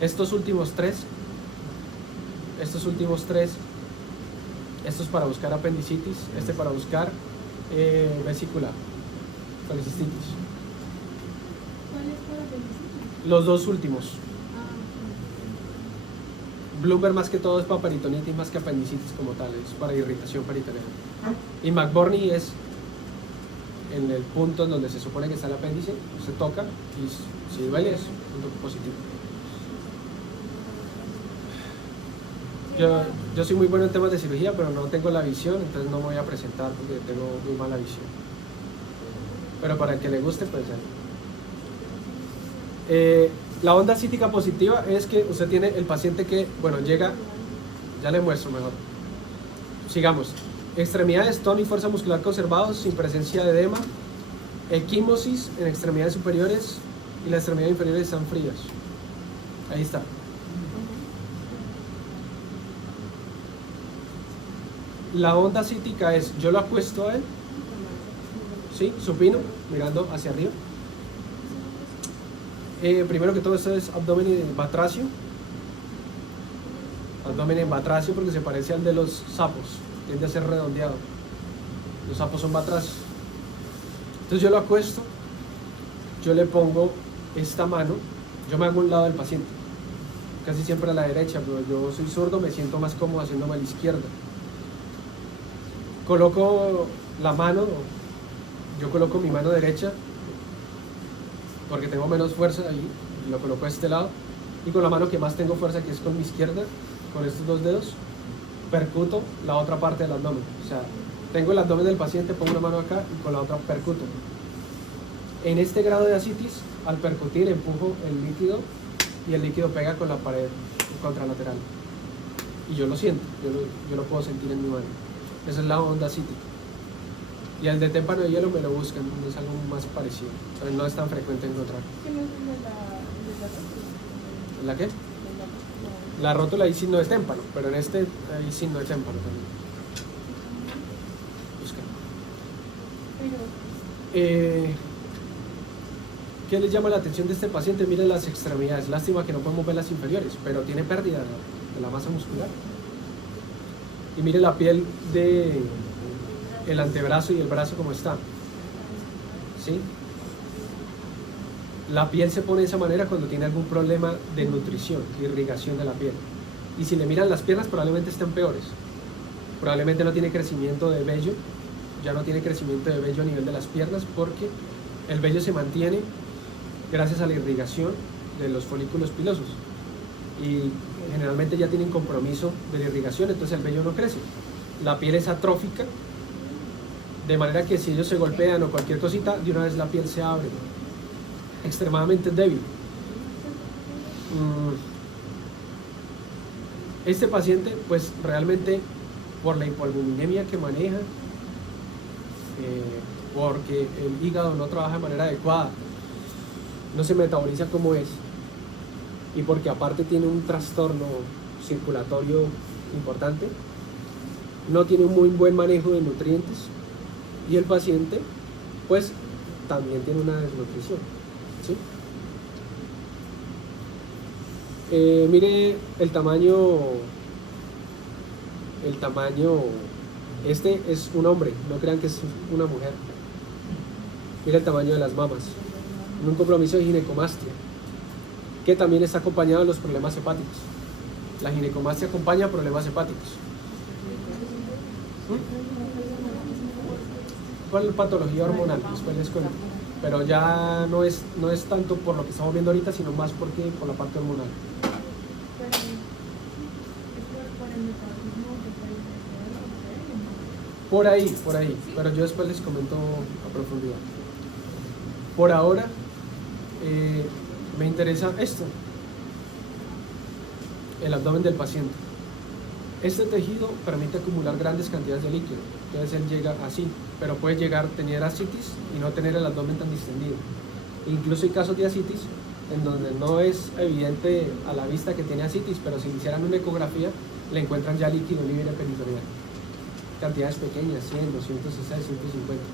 Estos últimos tres, esto es para buscar apendicitis, este para buscar vesícula, colecistitis. ¿Cuál es para apendicitis? Los dos últimos. Ah, Bloomberg más que todo es para peritonitis más que apendicitis como tal, es para irritación peritoneal. Y McBurney es en el punto en donde se supone que está el apéndice, se toca y si duele es un punto positivo. Yo soy muy bueno en temas de cirugía, pero no tengo la visión, entonces no me voy a presentar porque tengo muy mala visión. Pero para el que le guste, pues la onda cítica positiva es que usted tiene el paciente que, bueno, llega, ya le muestro mejor. Sigamos. Extremidades, tono y fuerza muscular conservados, sin presencia de edema. Equimosis en extremidades superiores y las extremidades inferiores están frías. Ahí está. La onda cítica es, yo lo acuesto a él, ¿sí? Supino, mirando hacia arriba. Primero que todo esto es abdomen en batracio. Abdomen en batracio porque se parece al de los sapos, tiende a ser redondeado. Los sapos son batracios. Entonces yo lo acuesto, yo le pongo esta mano, yo me hago a un lado del paciente, casi siempre a la derecha, pero yo soy zurdo, me siento más cómodo haciéndome a la izquierda. Coloco la mano, yo coloco mi mano derecha porque tengo menos fuerza ahí, y lo coloco a este lado, y con la mano que más tengo fuerza, que es con mi izquierda, con estos dos dedos, percuto la otra parte del abdomen. O sea, tengo el abdomen del paciente, pongo una mano acá y con la otra percuto. En este grado de ascitis, al percutir empujo el líquido y el líquido pega con la pared contralateral. Y yo lo siento, yo lo puedo sentir en mi mano. Esa es la onda cítica. Y el de témpano de hielo me lo buscan, es algo más parecido. Pero no es tan frecuente encontrar. ¿Qué no es de la ¿La qué? La rótula ahí sí no es témpano, pero en este ahí sí no es témpano también. Busca. ¿Qué les llama la atención de este paciente? Miren las extremidades. Lástima que no podemos ver las inferiores, pero tiene pérdida de la masa muscular. Y mire la piel de el antebrazo y el brazo como está. ¿Sí? La piel se pone de esa manera cuando tiene algún problema de nutrición, irrigación de la piel. Y si le miran las piernas, probablemente estén peores. Probablemente no tiene crecimiento de vello, ya no tiene crecimiento de vello a nivel de las piernas, porque el vello se mantiene gracias a la irrigación de los folículos pilosos. Y generalmente ya tienen compromiso de la irrigación, entonces el vello no crece. La piel es atrófica, de manera que si ellos se golpean o cualquier cosita, de una vez la piel se abre. Extremadamente débil. Este paciente, pues realmente por la hipoalbuminemia que maneja, porque el hígado no trabaja de manera adecuada, no se metaboliza como es, y porque aparte tiene un trastorno circulatorio importante, no tiene un muy buen manejo de nutrientes, y el paciente pues también tiene una desnutrición, ¿sí? Mire el tamaño, este es un hombre, no crean que es una mujer. Mire el tamaño de las mamas, en un compromiso de ginecomastia, que también está acompañado de los problemas hepáticos. La ginecomastia acompaña problemas hepáticos. ¿Cuál es la patología hormonal? Después les cuento. Pero ya no es tanto por lo que estamos viendo ahorita, sino más por la parte hormonal. Por ahí, pero yo después les comento a profundidad. Por ahora, me interesa esto, el abdomen del paciente. Este tejido permite acumular grandes cantidades de líquido, entonces él llega así, pero puede llegar a tener ascitis y no tener el abdomen tan distendido. Incluso hay casos de ascitis en donde no es evidente a la vista que tiene ascitis, pero si le hicieran una ecografía, le encuentran ya líquido libre peritoneal. Cantidades pequeñas, 100, 260, 150.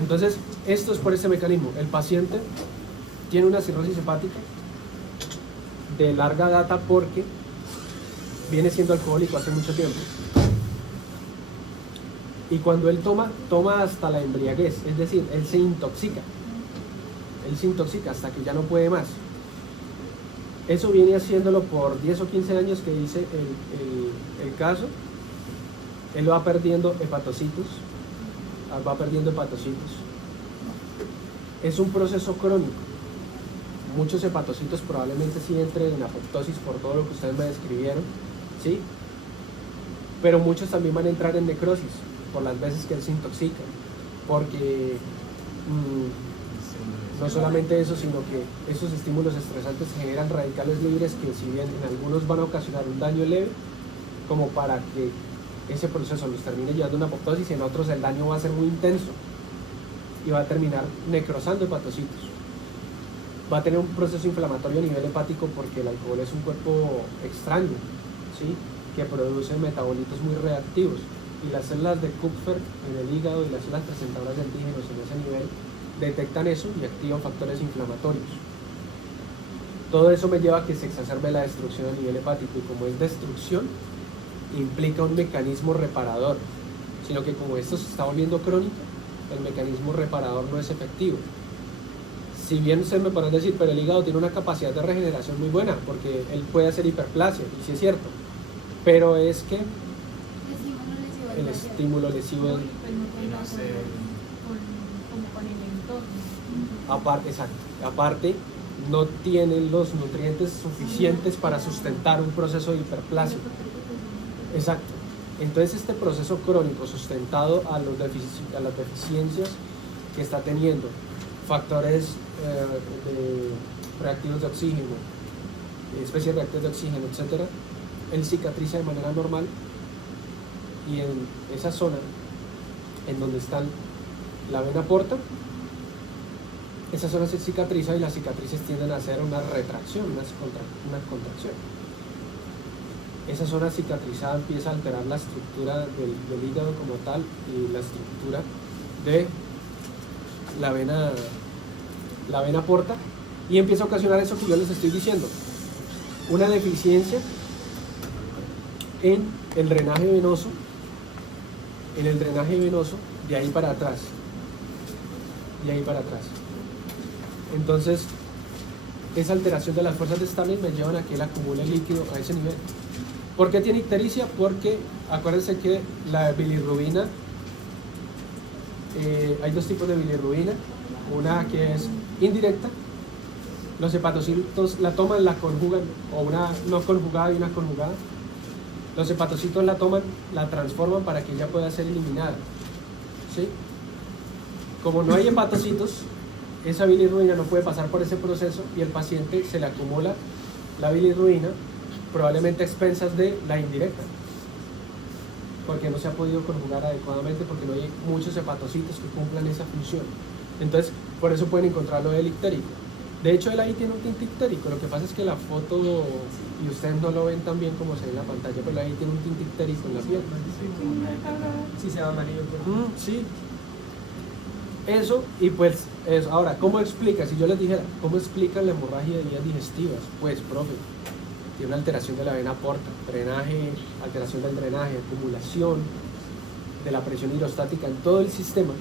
Entonces, esto es por este mecanismo. El paciente tiene una cirrosis hepática de larga data porque viene siendo alcohólico hace mucho tiempo. Y cuando él toma hasta la embriaguez, es decir, él se intoxica hasta que ya no puede más. Eso viene haciéndolo por 10 o 15 años que dice el caso. Él va perdiendo hepatocitos. Es un proceso crónico. Muchos hepatocitos probablemente sí entren en apoptosis por todo lo que ustedes me describieron, ¿sí? Pero muchos también van a entrar en necrosis por las veces que él se intoxica, porque no solamente eso, sino que esos estímulos estresantes generan radicales libres que, si bien en algunos van a ocasionar un daño leve, como para que ese proceso los termine llevando a una apoptosis, y en otros el daño va a ser muy intenso y va a terminar necrosando hepatocitos. Va a tener un proceso inflamatorio a nivel hepático porque el alcohol es un cuerpo extraño, ¿sí? Que produce metabolitos muy reactivos, y las células de Kupffer en el hígado y las células presentadoras de antígenos en ese nivel detectan eso y activan factores inflamatorios. Todo eso me lleva a que se exacerbe la destrucción a nivel hepático, y como es destrucción, implica un mecanismo reparador, sino que como esto se está volviendo crónico, el mecanismo reparador no es efectivo. Si bien ustedes me podrán decir, pero el hígado tiene una capacidad de regeneración muy buena, porque él puede hacer hiperplasia, y sí es cierto, pero es que el estímulo lesivo Como con el entorno. aparte no tienen los nutrientes suficientes para sustentar un proceso de hiperplasia. Exacto. Entonces este proceso crónico sustentado a las deficiencias que está teniendo, factores reactivos de oxígeno, especies reactivas de oxígeno, etc., él cicatriza de manera normal, y en esa zona en donde están la vena porta, esa zona se cicatriza, y las cicatrices tienden a hacer una retracción, una contracción. Esa zona cicatrizada empieza a alterar la estructura del hígado como tal, y la estructura de la vena porta, y empieza a ocasionar eso que yo les estoy diciendo, una deficiencia en el drenaje venoso, de ahí para atrás. Entonces, esa alteración de las fuerzas de Starling me llevan a que él acumule líquido a ese nivel. ¿Por qué tiene ictericia? Porque acuérdense que la bilirrubina, hay dos tipos de bilirrubina, una que es indirecta, los hepatocitos la toman, la conjugan, o una no conjugada y una conjugada. Los hepatocitos la toman, la transforman para que ella pueda ser eliminada, ¿sí? Como no hay hepatocitos, esa bilirrubina no puede pasar por ese proceso, y el paciente se le acumula la bilirrubina probablemente a expensas de la indirecta, porque no se ha podido conjugar adecuadamente, porque no hay muchos hepatocitos que cumplan esa función. Entonces, por eso pueden encontrarlo del ictérico. De hecho, él ahí tiene un tinte ictérico. Lo que pasa es que la foto, y ustedes no lo ven tan bien como se ve en la pantalla, pero ahí tiene un tinte ictérico en la piel. Sí, se va amarillo. Pues. Sí. Eso, y pues, eso. Ahora, ¿cómo explica? Si yo les dijera, ¿cómo explican la hemorragia de vías digestivas? Pues, profe, tiene una alteración de la vena porta, drenaje, alteración del drenaje, acumulación de la presión hidrostática en todo el sistema,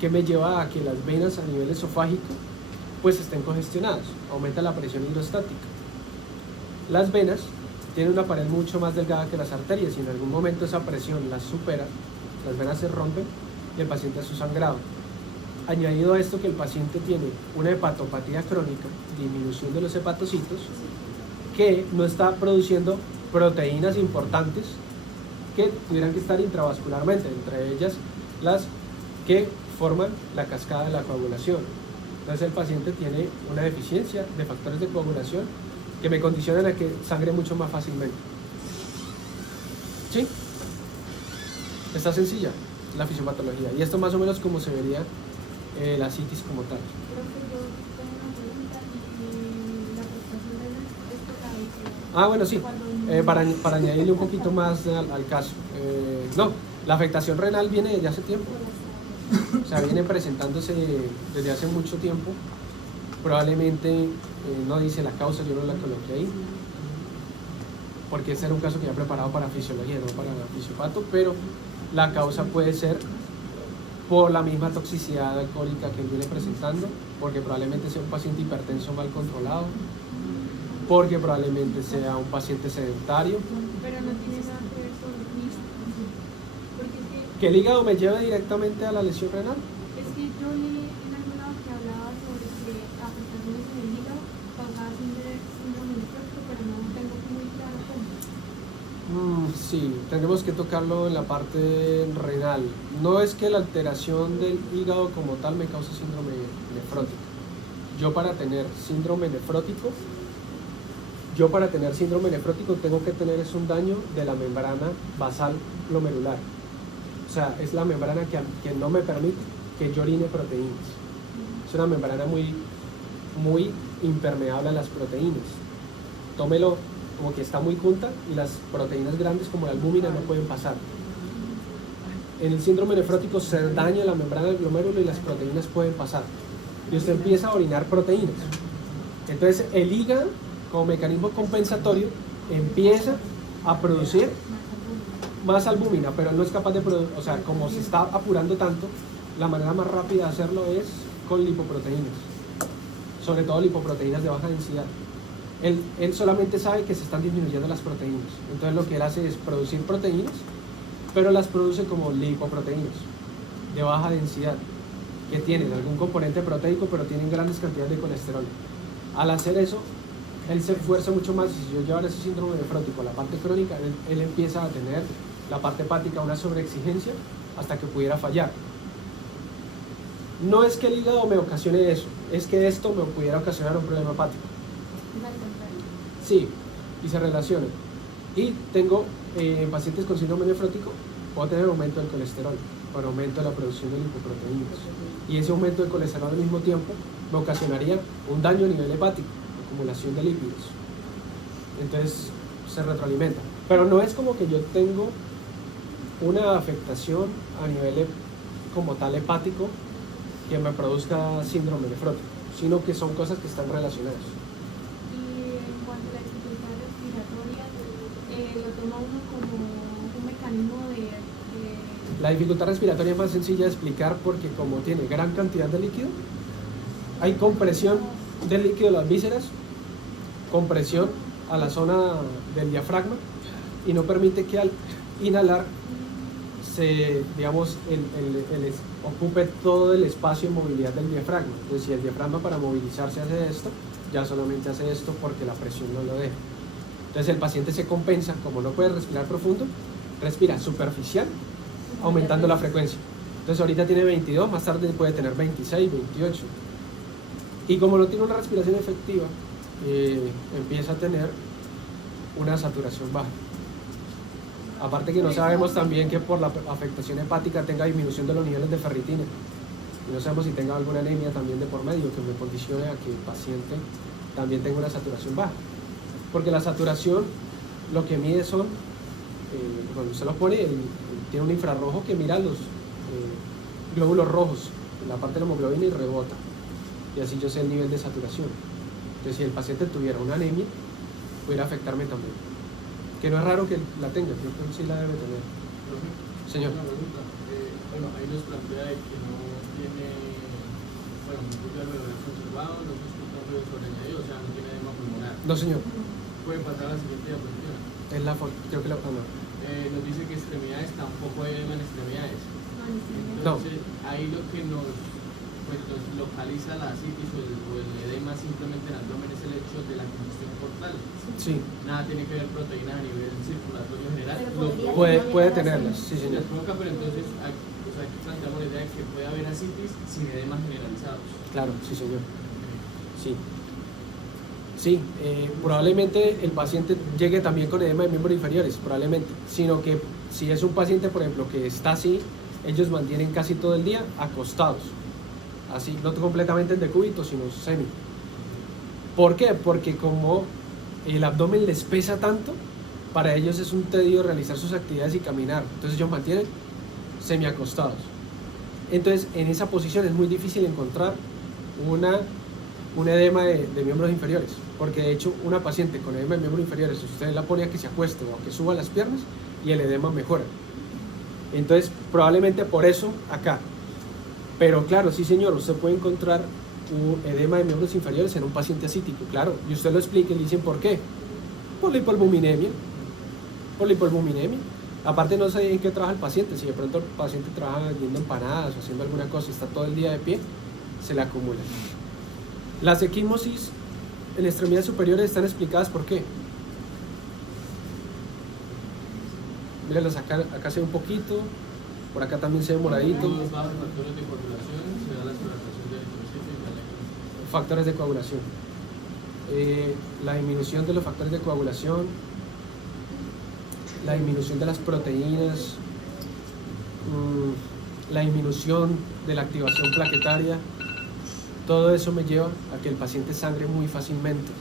que me lleva a que las venas a nivel esofágico pues estén congestionadas, aumenta la presión hidrostática. Las venas tienen una pared mucho más delgada que las arterias y en algún momento esa presión las supera, las venas se rompen y el paciente hace sangrado. Añadido a esto que el paciente tiene una hepatopatía crónica, disminución de los hepatocitos, que no está produciendo proteínas importantes que tuvieran que estar intravascularmente, entre ellas las que forman la cascada de la coagulación. Entonces el paciente tiene una deficiencia de factores de coagulación que me condicionan a que sangre mucho más fácilmente. ¿Sí? Está sencilla la fisiopatología. Y esto más o menos como se vería la citis como tal. Profe, yo tengo una pregunta y la afectación renal es por la Ah, bueno, sí. Para añadirle un poquito más al caso. No, la afectación renal viene desde hace tiempo. O sea, viene presentándose desde hace mucho tiempo. Probablemente no dice la causa, yo no la coloqué ahí, porque ese era un caso que ya preparado para fisiología, no para fisiopato, pero la causa puede ser por la misma toxicidad alcohólica que él viene presentando, porque probablemente sea un paciente hipertenso mal controlado, porque probablemente sea un paciente sedentario. Pero no tiene nada que ver con el hígado. Porque es Que el hígado me lleva directamente a la lesión renal. que yo leí en algún lado que hablaba sobre que afectaciones en el hígado causaba síndrome nefrótico, pero no tengo muy claro cómo. Sí, tenemos que tocarlo en la parte renal. No es que la alteración del hígado como tal me cause síndrome nefrótico. Yo para tener síndrome nefrótico tengo que tener es un daño de la membrana basal glomerular. O sea, es la membrana que no me permite que yo orine proteínas. Es una membrana muy impermeable a las proteínas. Tómelo como que está muy junta y las proteínas grandes como la albúmina no pueden pasar. En el síndrome nefrótico se daña la membrana del glomérulo y las proteínas pueden pasar. Y usted empieza a orinar proteínas. Entonces el hígado, como mecanismo compensatorio, empieza a producir más albúmina, pero él no es capaz de producir, o sea, como se está apurando tanto, la manera más rápida de hacerlo es con lipoproteínas, sobre todo lipoproteínas de baja densidad. Él solamente sabe que se están disminuyendo las proteínas, entonces lo que él hace es producir proteínas, pero las produce como lipoproteínas de baja densidad, que tienen algún componente proteico, pero tienen grandes cantidades de colesterol. Al hacer eso, él se esfuerza mucho más, y si yo llevara ese síndrome nefrótico a la parte crónica, él empieza a tener la parte hepática una sobreexigencia hasta que pudiera fallar. No es que el hígado me ocasione eso, es que esto me pudiera ocasionar un problema hepático. Sí, y se relacionan. Y tengo pacientes con síndrome nefrótico, puedo tener aumento del colesterol, por aumento de la producción de lipoproteínas. Y ese aumento de colesterol al mismo tiempo me ocasionaría un daño a nivel hepático, acumulación de lípidos. Entonces se retroalimenta. Pero no es como que yo tengo una afectación a nivel como tal hepático que me produzca síndrome nefrótico, sino que son cosas que están relacionadas. Y en cuanto a la dificultad respiratoria, lo toma uno como un mecanismo de La dificultad respiratoria es más sencilla de explicar porque como tiene gran cantidad de líquido, hay compresión del líquido de las vísceras, compresión a la zona del diafragma y no permite que al inhalar se, digamos, ocupe todo el espacio de movilidad del diafragma. Entonces si el diafragma para movilizarse hace esto, ya solamente hace esto porque la presión no lo deja. Entonces el paciente se compensa, como no puede respirar profundo, respira superficial, aumentando la frecuencia. Entonces ahorita tiene 22, más tarde puede tener 26, 28. Y como no tiene una respiración efectiva, empieza a tener una saturación baja. Aparte que no sabemos también que por la afectación hepática tenga disminución de los niveles de ferritina. Y no sabemos si tenga alguna anemia también de por medio que me condicione a que el paciente también tenga una saturación baja. Porque la saturación lo que mide son, cuando usted lo pone, tiene un infrarrojo que mira los glóbulos rojos en la parte de la hemoglobina y rebota. Y así yo sé el nivel de saturación. Entonces si el paciente tuviera una anemia, pudiera afectarme también. Que no es raro que la tenga, creo que sí la debe tener. Profe, Señor. una pregunta. Bueno, ahí nos plantea de que no tiene, bueno, un poco de alveolar conservado, no se escucha ruido sobreañadido, o sea, no tiene edema pulmonar. No, señor. Puede pasar a la siguiente diapositiva. Es la foto, creo que la no. Nos dice que extremidades tampoco hay edema en extremidades. No. Entonces, ahí lo que nos localiza la asitis o el edema simplemente en el abdomen es el hecho de la congestión portal. Sí, Nada tiene que ver proteínas a nivel circulatorio general. Pero puede tenerlas, sí, Se señor. les provoca, pero entonces aquí planteamos la idea de que puede haber asitis sin edemas generalizados. Claro, sí, señor. Sí. Sí, probablemente el paciente llegue también con edema de miembros inferiores, probablemente. Sino que si es un paciente, por ejemplo, que está así, ellos mantienen casi todo el día acostados. Así, no completamente en decúbito, sino semi. ¿Por qué? Porque como el abdomen les pesa tanto, para ellos es un tedio realizar sus actividades y caminar. Entonces ellos mantienen semi acostados. Entonces en esa posición es muy difícil encontrar un edema de miembros inferiores. Porque de hecho una paciente con edema de miembros inferiores, usted la pone a que se acueste o a que suba las piernas y el edema mejora. Entonces probablemente por eso acá. Pero claro, sí señor, usted puede encontrar un edema de miembros inferiores en un paciente asítico, claro, y usted lo explica y le dicen ¿por qué? Por la hipoalbuminemia. Por la hipoalbuminemia. Aparte no sé en qué trabaja el paciente, si de pronto el paciente trabaja vendiendo empanadas o haciendo alguna cosa y está todo el día de pie, se le acumula. Las equimosis en extremidades superiores están explicadas ¿por qué? Mírenlas acá se ve un poquito, por acá también se ve moradito. Los bajos factores de coagulación se da la sobreactuación del eritrocito y de la equimosis. Factores de coagulación. La disminución de los factores de coagulación, la disminución de las proteínas, la disminución de la activación plaquetaria, todo eso me lleva a que el paciente sangre muy fácilmente.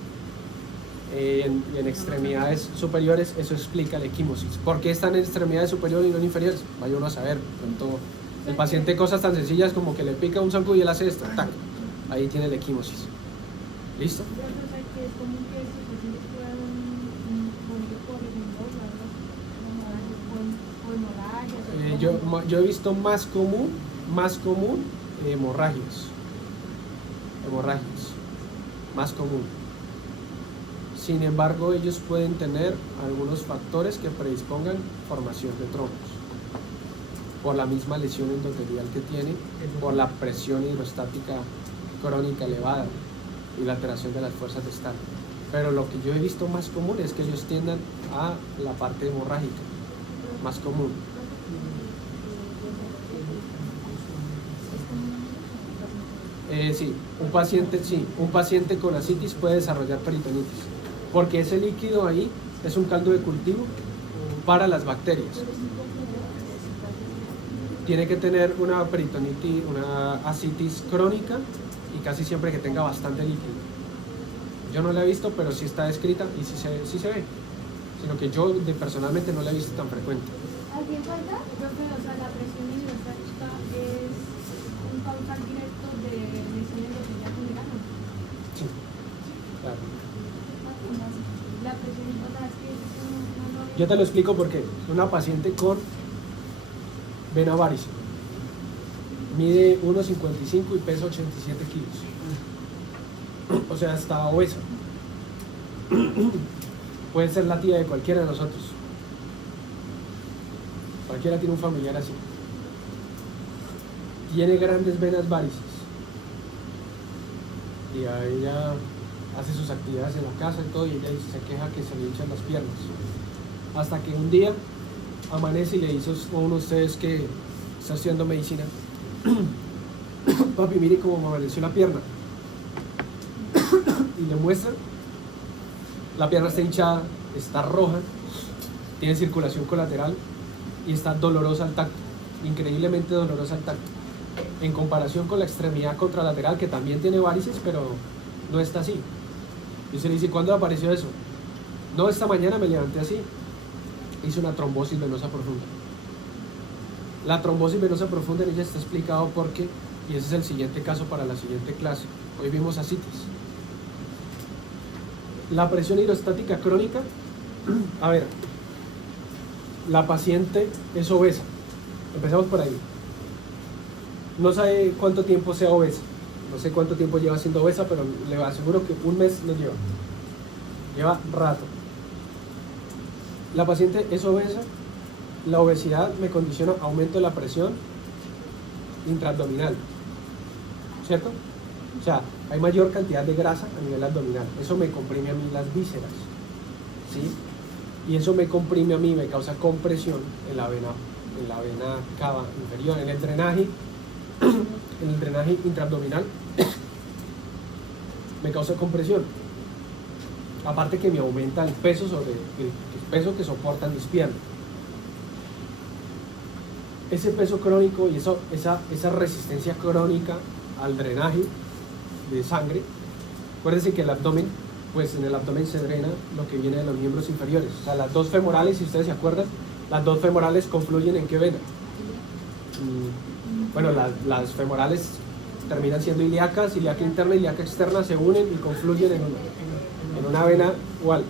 En extremidades superiores eso explica la equimosis. ¿Por qué están en extremidades superiores y no en inferiores? Vaya uno a saber. Pronto, el paciente cosas tan sencillas como que le pica un zancudo y él hace esto, ¡tac! Ahí tiene la equimosis. ¿Listo? que es común que estos pacientes puedan morir por hemorragias o hemorragias. Yo he visto más común hemorragias, más común. Sin embargo, ellos pueden tener algunos factores que predispongan formación de trombos por la misma lesión endotelial que tienen, por la presión hidrostática crónica elevada y la alteración de las fuerzas de Stark. Pero lo que yo he visto más común es que ellos tiendan a la parte hemorrágica, más común. Un paciente con ascitis puede desarrollar peritonitis, porque ese líquido ahí es un caldo de cultivo para las bacterias. Tiene que tener una peritonitis, una ascitis crónica y casi siempre que tenga bastante líquido. Yo no la he visto, pero sí está descrita y sí se ve, sino que yo personalmente no la he visto tan frecuente. ¿Alguien falta? Profe, o sea, la presión hidrostática es un causal directo de lesiones endotelial general. Sí, claro. La presión, o sea, es que es Yo te lo explico porque una paciente con vena varice mide 1,55 y pesa 87 kilos. O sea, está obesa. Puede ser la tía de cualquiera de nosotros. Cualquiera tiene un familiar así. Tiene grandes venas varices. Y a ella hace sus actividades en la casa y todo, y ella se queja que se le hinchan las piernas. Hasta que un día amanece y le dice a uno de ustedes que está estudiando medicina: papi, mire cómo me amaneció la pierna. Y le muestran, la pierna está hinchada, está roja, tiene circulación colateral y está dolorosa al tacto, increíblemente dolorosa al tacto, en comparación con la extremidad contralateral que también tiene varices, pero no está así. Y se le dice, ¿cuándo apareció eso? No, esta mañana me levanté así, hice una trombosis venosa profunda. La trombosis venosa profunda en ella está explicado porque, y ese es el siguiente caso para la siguiente clase, hoy vimos ascitis. La presión hidrostática crónica, a ver, la paciente es obesa, empezamos por ahí. No sabe cuánto tiempo sea obesa, no sé cuánto tiempo lleva siendo obesa, pero le aseguro que un mes no lleva rato. La paciente es obesa, la obesidad me condiciona aumento de la presión intraabdominal, ¿cierto? O sea, hay mayor cantidad de grasa a nivel abdominal, eso me comprime a mí las vísceras, ¿sí? Y eso me comprime a mí, me causa compresión en la vena cava inferior, en el drenaje intraabdominal me causa compresión. Aparte que me aumenta el peso sobre el peso que soportan mis piernas. Ese peso crónico y esa resistencia crónica al drenaje de sangre, acuérdense que el abdomen, pues en el abdomen se drena lo que viene de los miembros inferiores. O sea, las dos femorales, si ustedes se acuerdan, las dos femorales confluyen ¿en qué vena? Bueno, las femorales terminan siendo ilíacas, ilíaca interna y ilíaca externa se unen y confluyen en una vena igual.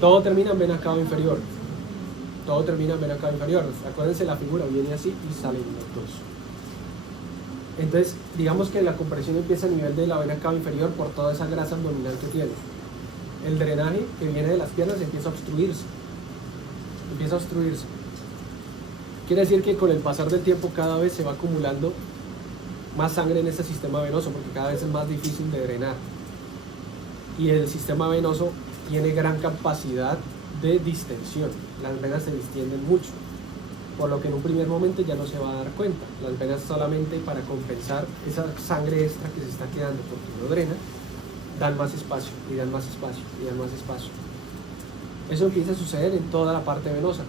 Todo termina en vena cava inferior. Todo termina en vena cava inferior. Acuérdense, la figura viene así y salen los dos. Entonces, digamos que la compresión empieza a nivel de la vena cava inferior por toda esa grasa abdominal que tiene. El drenaje que viene de las piernas empieza a obstruirse. Quiere decir que con el pasar del tiempo cada vez se va acumulando más sangre en este sistema venoso porque cada vez es más difícil de drenar. Y el sistema venoso tiene gran capacidad de distensión. Las venas se distienden mucho, por lo que en un primer momento ya no se va a dar cuenta. Las venas solamente para compensar esa sangre extra que se está quedando porque no drena, dan más espacio y dan más espacio y dan más espacio. Eso empieza a suceder en toda la parte venosa.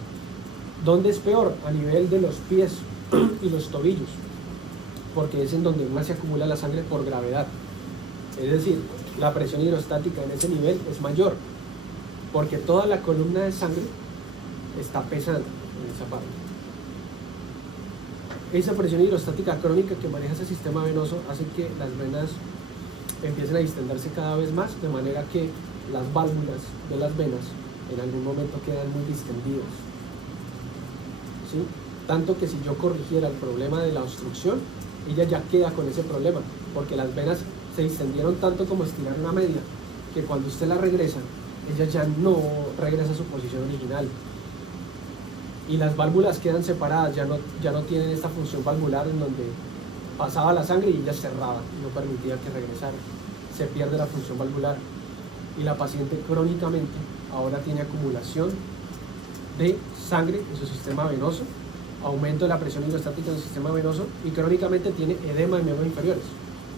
¿Dónde es peor? A nivel de los pies y los tobillos, porque es en donde más se acumula la sangre por gravedad. Es decir, la presión hidrostática en ese nivel es mayor, porque toda la columna de sangre está pesando en esa parte. Esa presión hidrostática crónica que maneja ese sistema venoso hace que las venas empiecen a distenderse cada vez más, de manera que las válvulas de las venas en algún momento quedan muy distendidas. ¿Sí? Tanto que si yo corrigiera el problema de la obstrucción, ella ya queda con ese problema, porque las venas se distendieron tanto como estirar una media, que cuando usted la regresa, ella ya no regresa a su posición original. Y las válvulas quedan separadas, ya no tienen esta función valvular en donde pasaba la sangre y ella cerraba y no permitía que regresara. Se pierde la función valvular. Y la paciente crónicamente ahora tiene acumulación de sangre en su sistema venoso, aumento de la presión hidrostática en el sistema venoso y crónicamente tiene edema de miembros inferiores.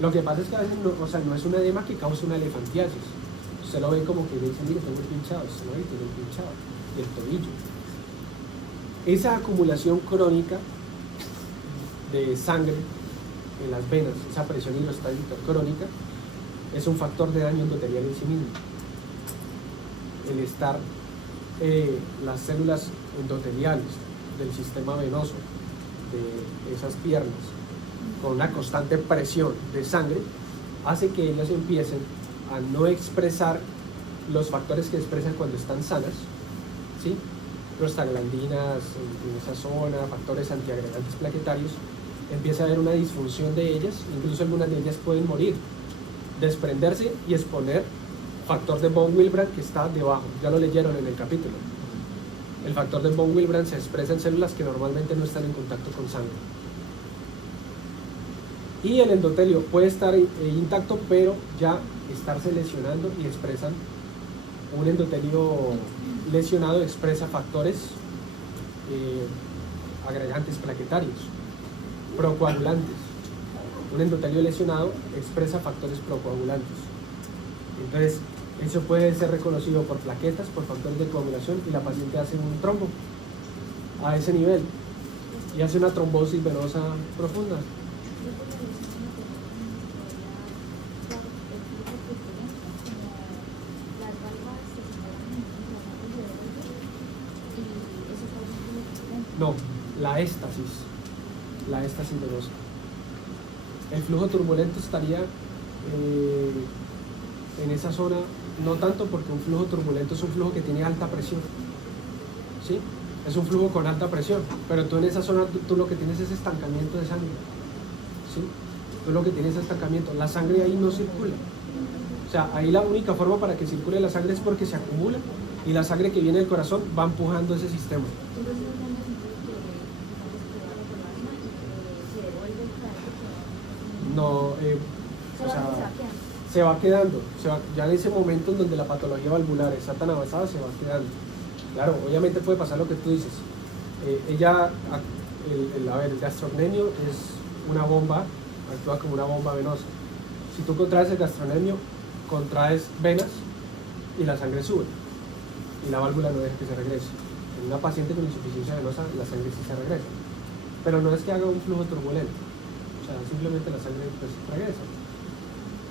Lo que pasa es que a veces no es un edema que causa una elefantiasis. Usted lo ve como que le dice, mire, tengo el pinchado, usted lo ve, tiene el pinchado, y el tobillo. Esa acumulación crónica de sangre en las venas, esa presión hidrostática crónica, es un factor de daño endotelial en sí mismo. El estar las células endoteliales del sistema venoso de esas piernas con una constante presión de sangre hace que ellas empiecen a no expresar los factores que expresan cuando están sanas, ¿sí? Prostaglandinas en esa zona, factores antiagregantes plaquetarios, empieza a haber una disfunción de ellas, incluso algunas de ellas pueden morir, desprenderse y exponer factor de von Willebrand que está debajo, ya lo leyeron en el capítulo. El factor de von Willebrand se expresa en células que normalmente no están en contacto con sangre. Y el endotelio puede estar intacto, pero ya estarse lesionando y expresan un endotelio lesionado, expresa factores agregantes plaquetarios, procoagulantes. Un endotelio lesionado expresa factores procoagulantes. Entonces, Eso puede ser reconocido por plaquetas, por factores de coagulación y la paciente hace un trombo a ese nivel y hace una trombosis venosa profunda. No, la éstasis venosa. El flujo turbulento estaría en esa zona, no tanto porque un flujo turbulento es un flujo que tiene alta presión, ¿sí? Es un flujo con alta presión, pero tú en esa zona tú lo que tienes es estancamiento de sangre, ¿sí? Tú lo que tienes es estancamiento, la sangre ahí no circula. O sea, ahí la única forma para que circule la sangre es porque se acumula y la sangre que viene del corazón va empujando ese sistema. No, o sea, se va quedando, ya en ese momento en donde la patología valvular está tan avanzada, se va quedando. Claro, obviamente puede pasar lo que tú dices. El gastrocnemio es una bomba, actúa como una bomba venosa. Si tú contraes el gastrocnemio, contraes venas y la sangre sube y la válvula no deja que se regrese. En una paciente con insuficiencia venosa, la sangre sí se regresa, pero no es que haga un flujo turbulento. O sea, simplemente la sangre pues regresa.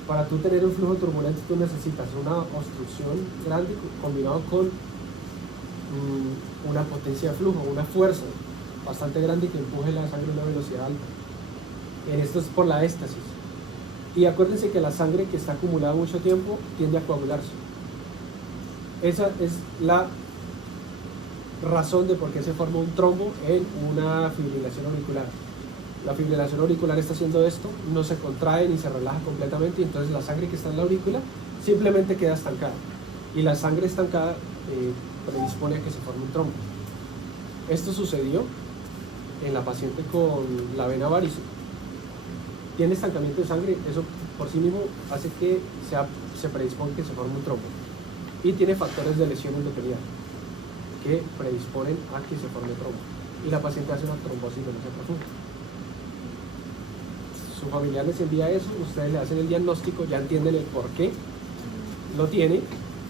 Para tú tener un flujo turbulento tú necesitas una obstrucción grande combinado con una potencia de flujo, una fuerza bastante grande que empuje la sangre a una velocidad alta. En esto es por la éstasis. Y acuérdense que la sangre que está acumulada mucho tiempo tiende a coagularse. Esa es la razón de por qué se forma un trombo en una fibrilación auricular. La fibrilación auricular está haciendo esto, no se contrae ni se relaja completamente y entonces la sangre que está en la aurícula simplemente queda estancada. Y la sangre estancada predispone a que se forme un trombo. Esto sucedió en la paciente con la vena varice. Tiene estancamiento de sangre, eso por sí mismo hace que se predisponga a que se forme un trombo. Y tiene factores de lesión endotelial que predisponen a que se forme trombo. Y la paciente hace una trombosis venosa profunda. Su familiar les envía eso, ustedes le hacen el diagnóstico, ya entienden el por qué lo tiene.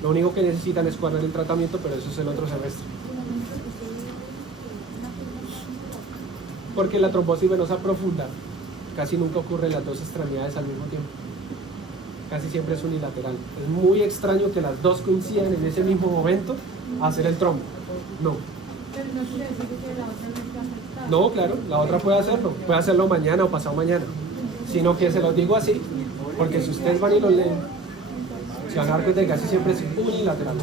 Lo único que necesitan es cuadrar el tratamiento, pero eso es el otro semestre. Porque la trombosis venosa profunda casi nunca ocurre en las dos extremidades al mismo tiempo. Casi siempre es unilateral. Es muy extraño que las dos coincidan en ese mismo momento a hacer el trombo. No. Pero no quiere decir que la otra no está afectada. No, claro, la otra puede hacerlo mañana o pasado mañana. Sino que se los digo así, porque si ustedes van y lo leen, se van a dar cuenta de que casi siempre es unilateral.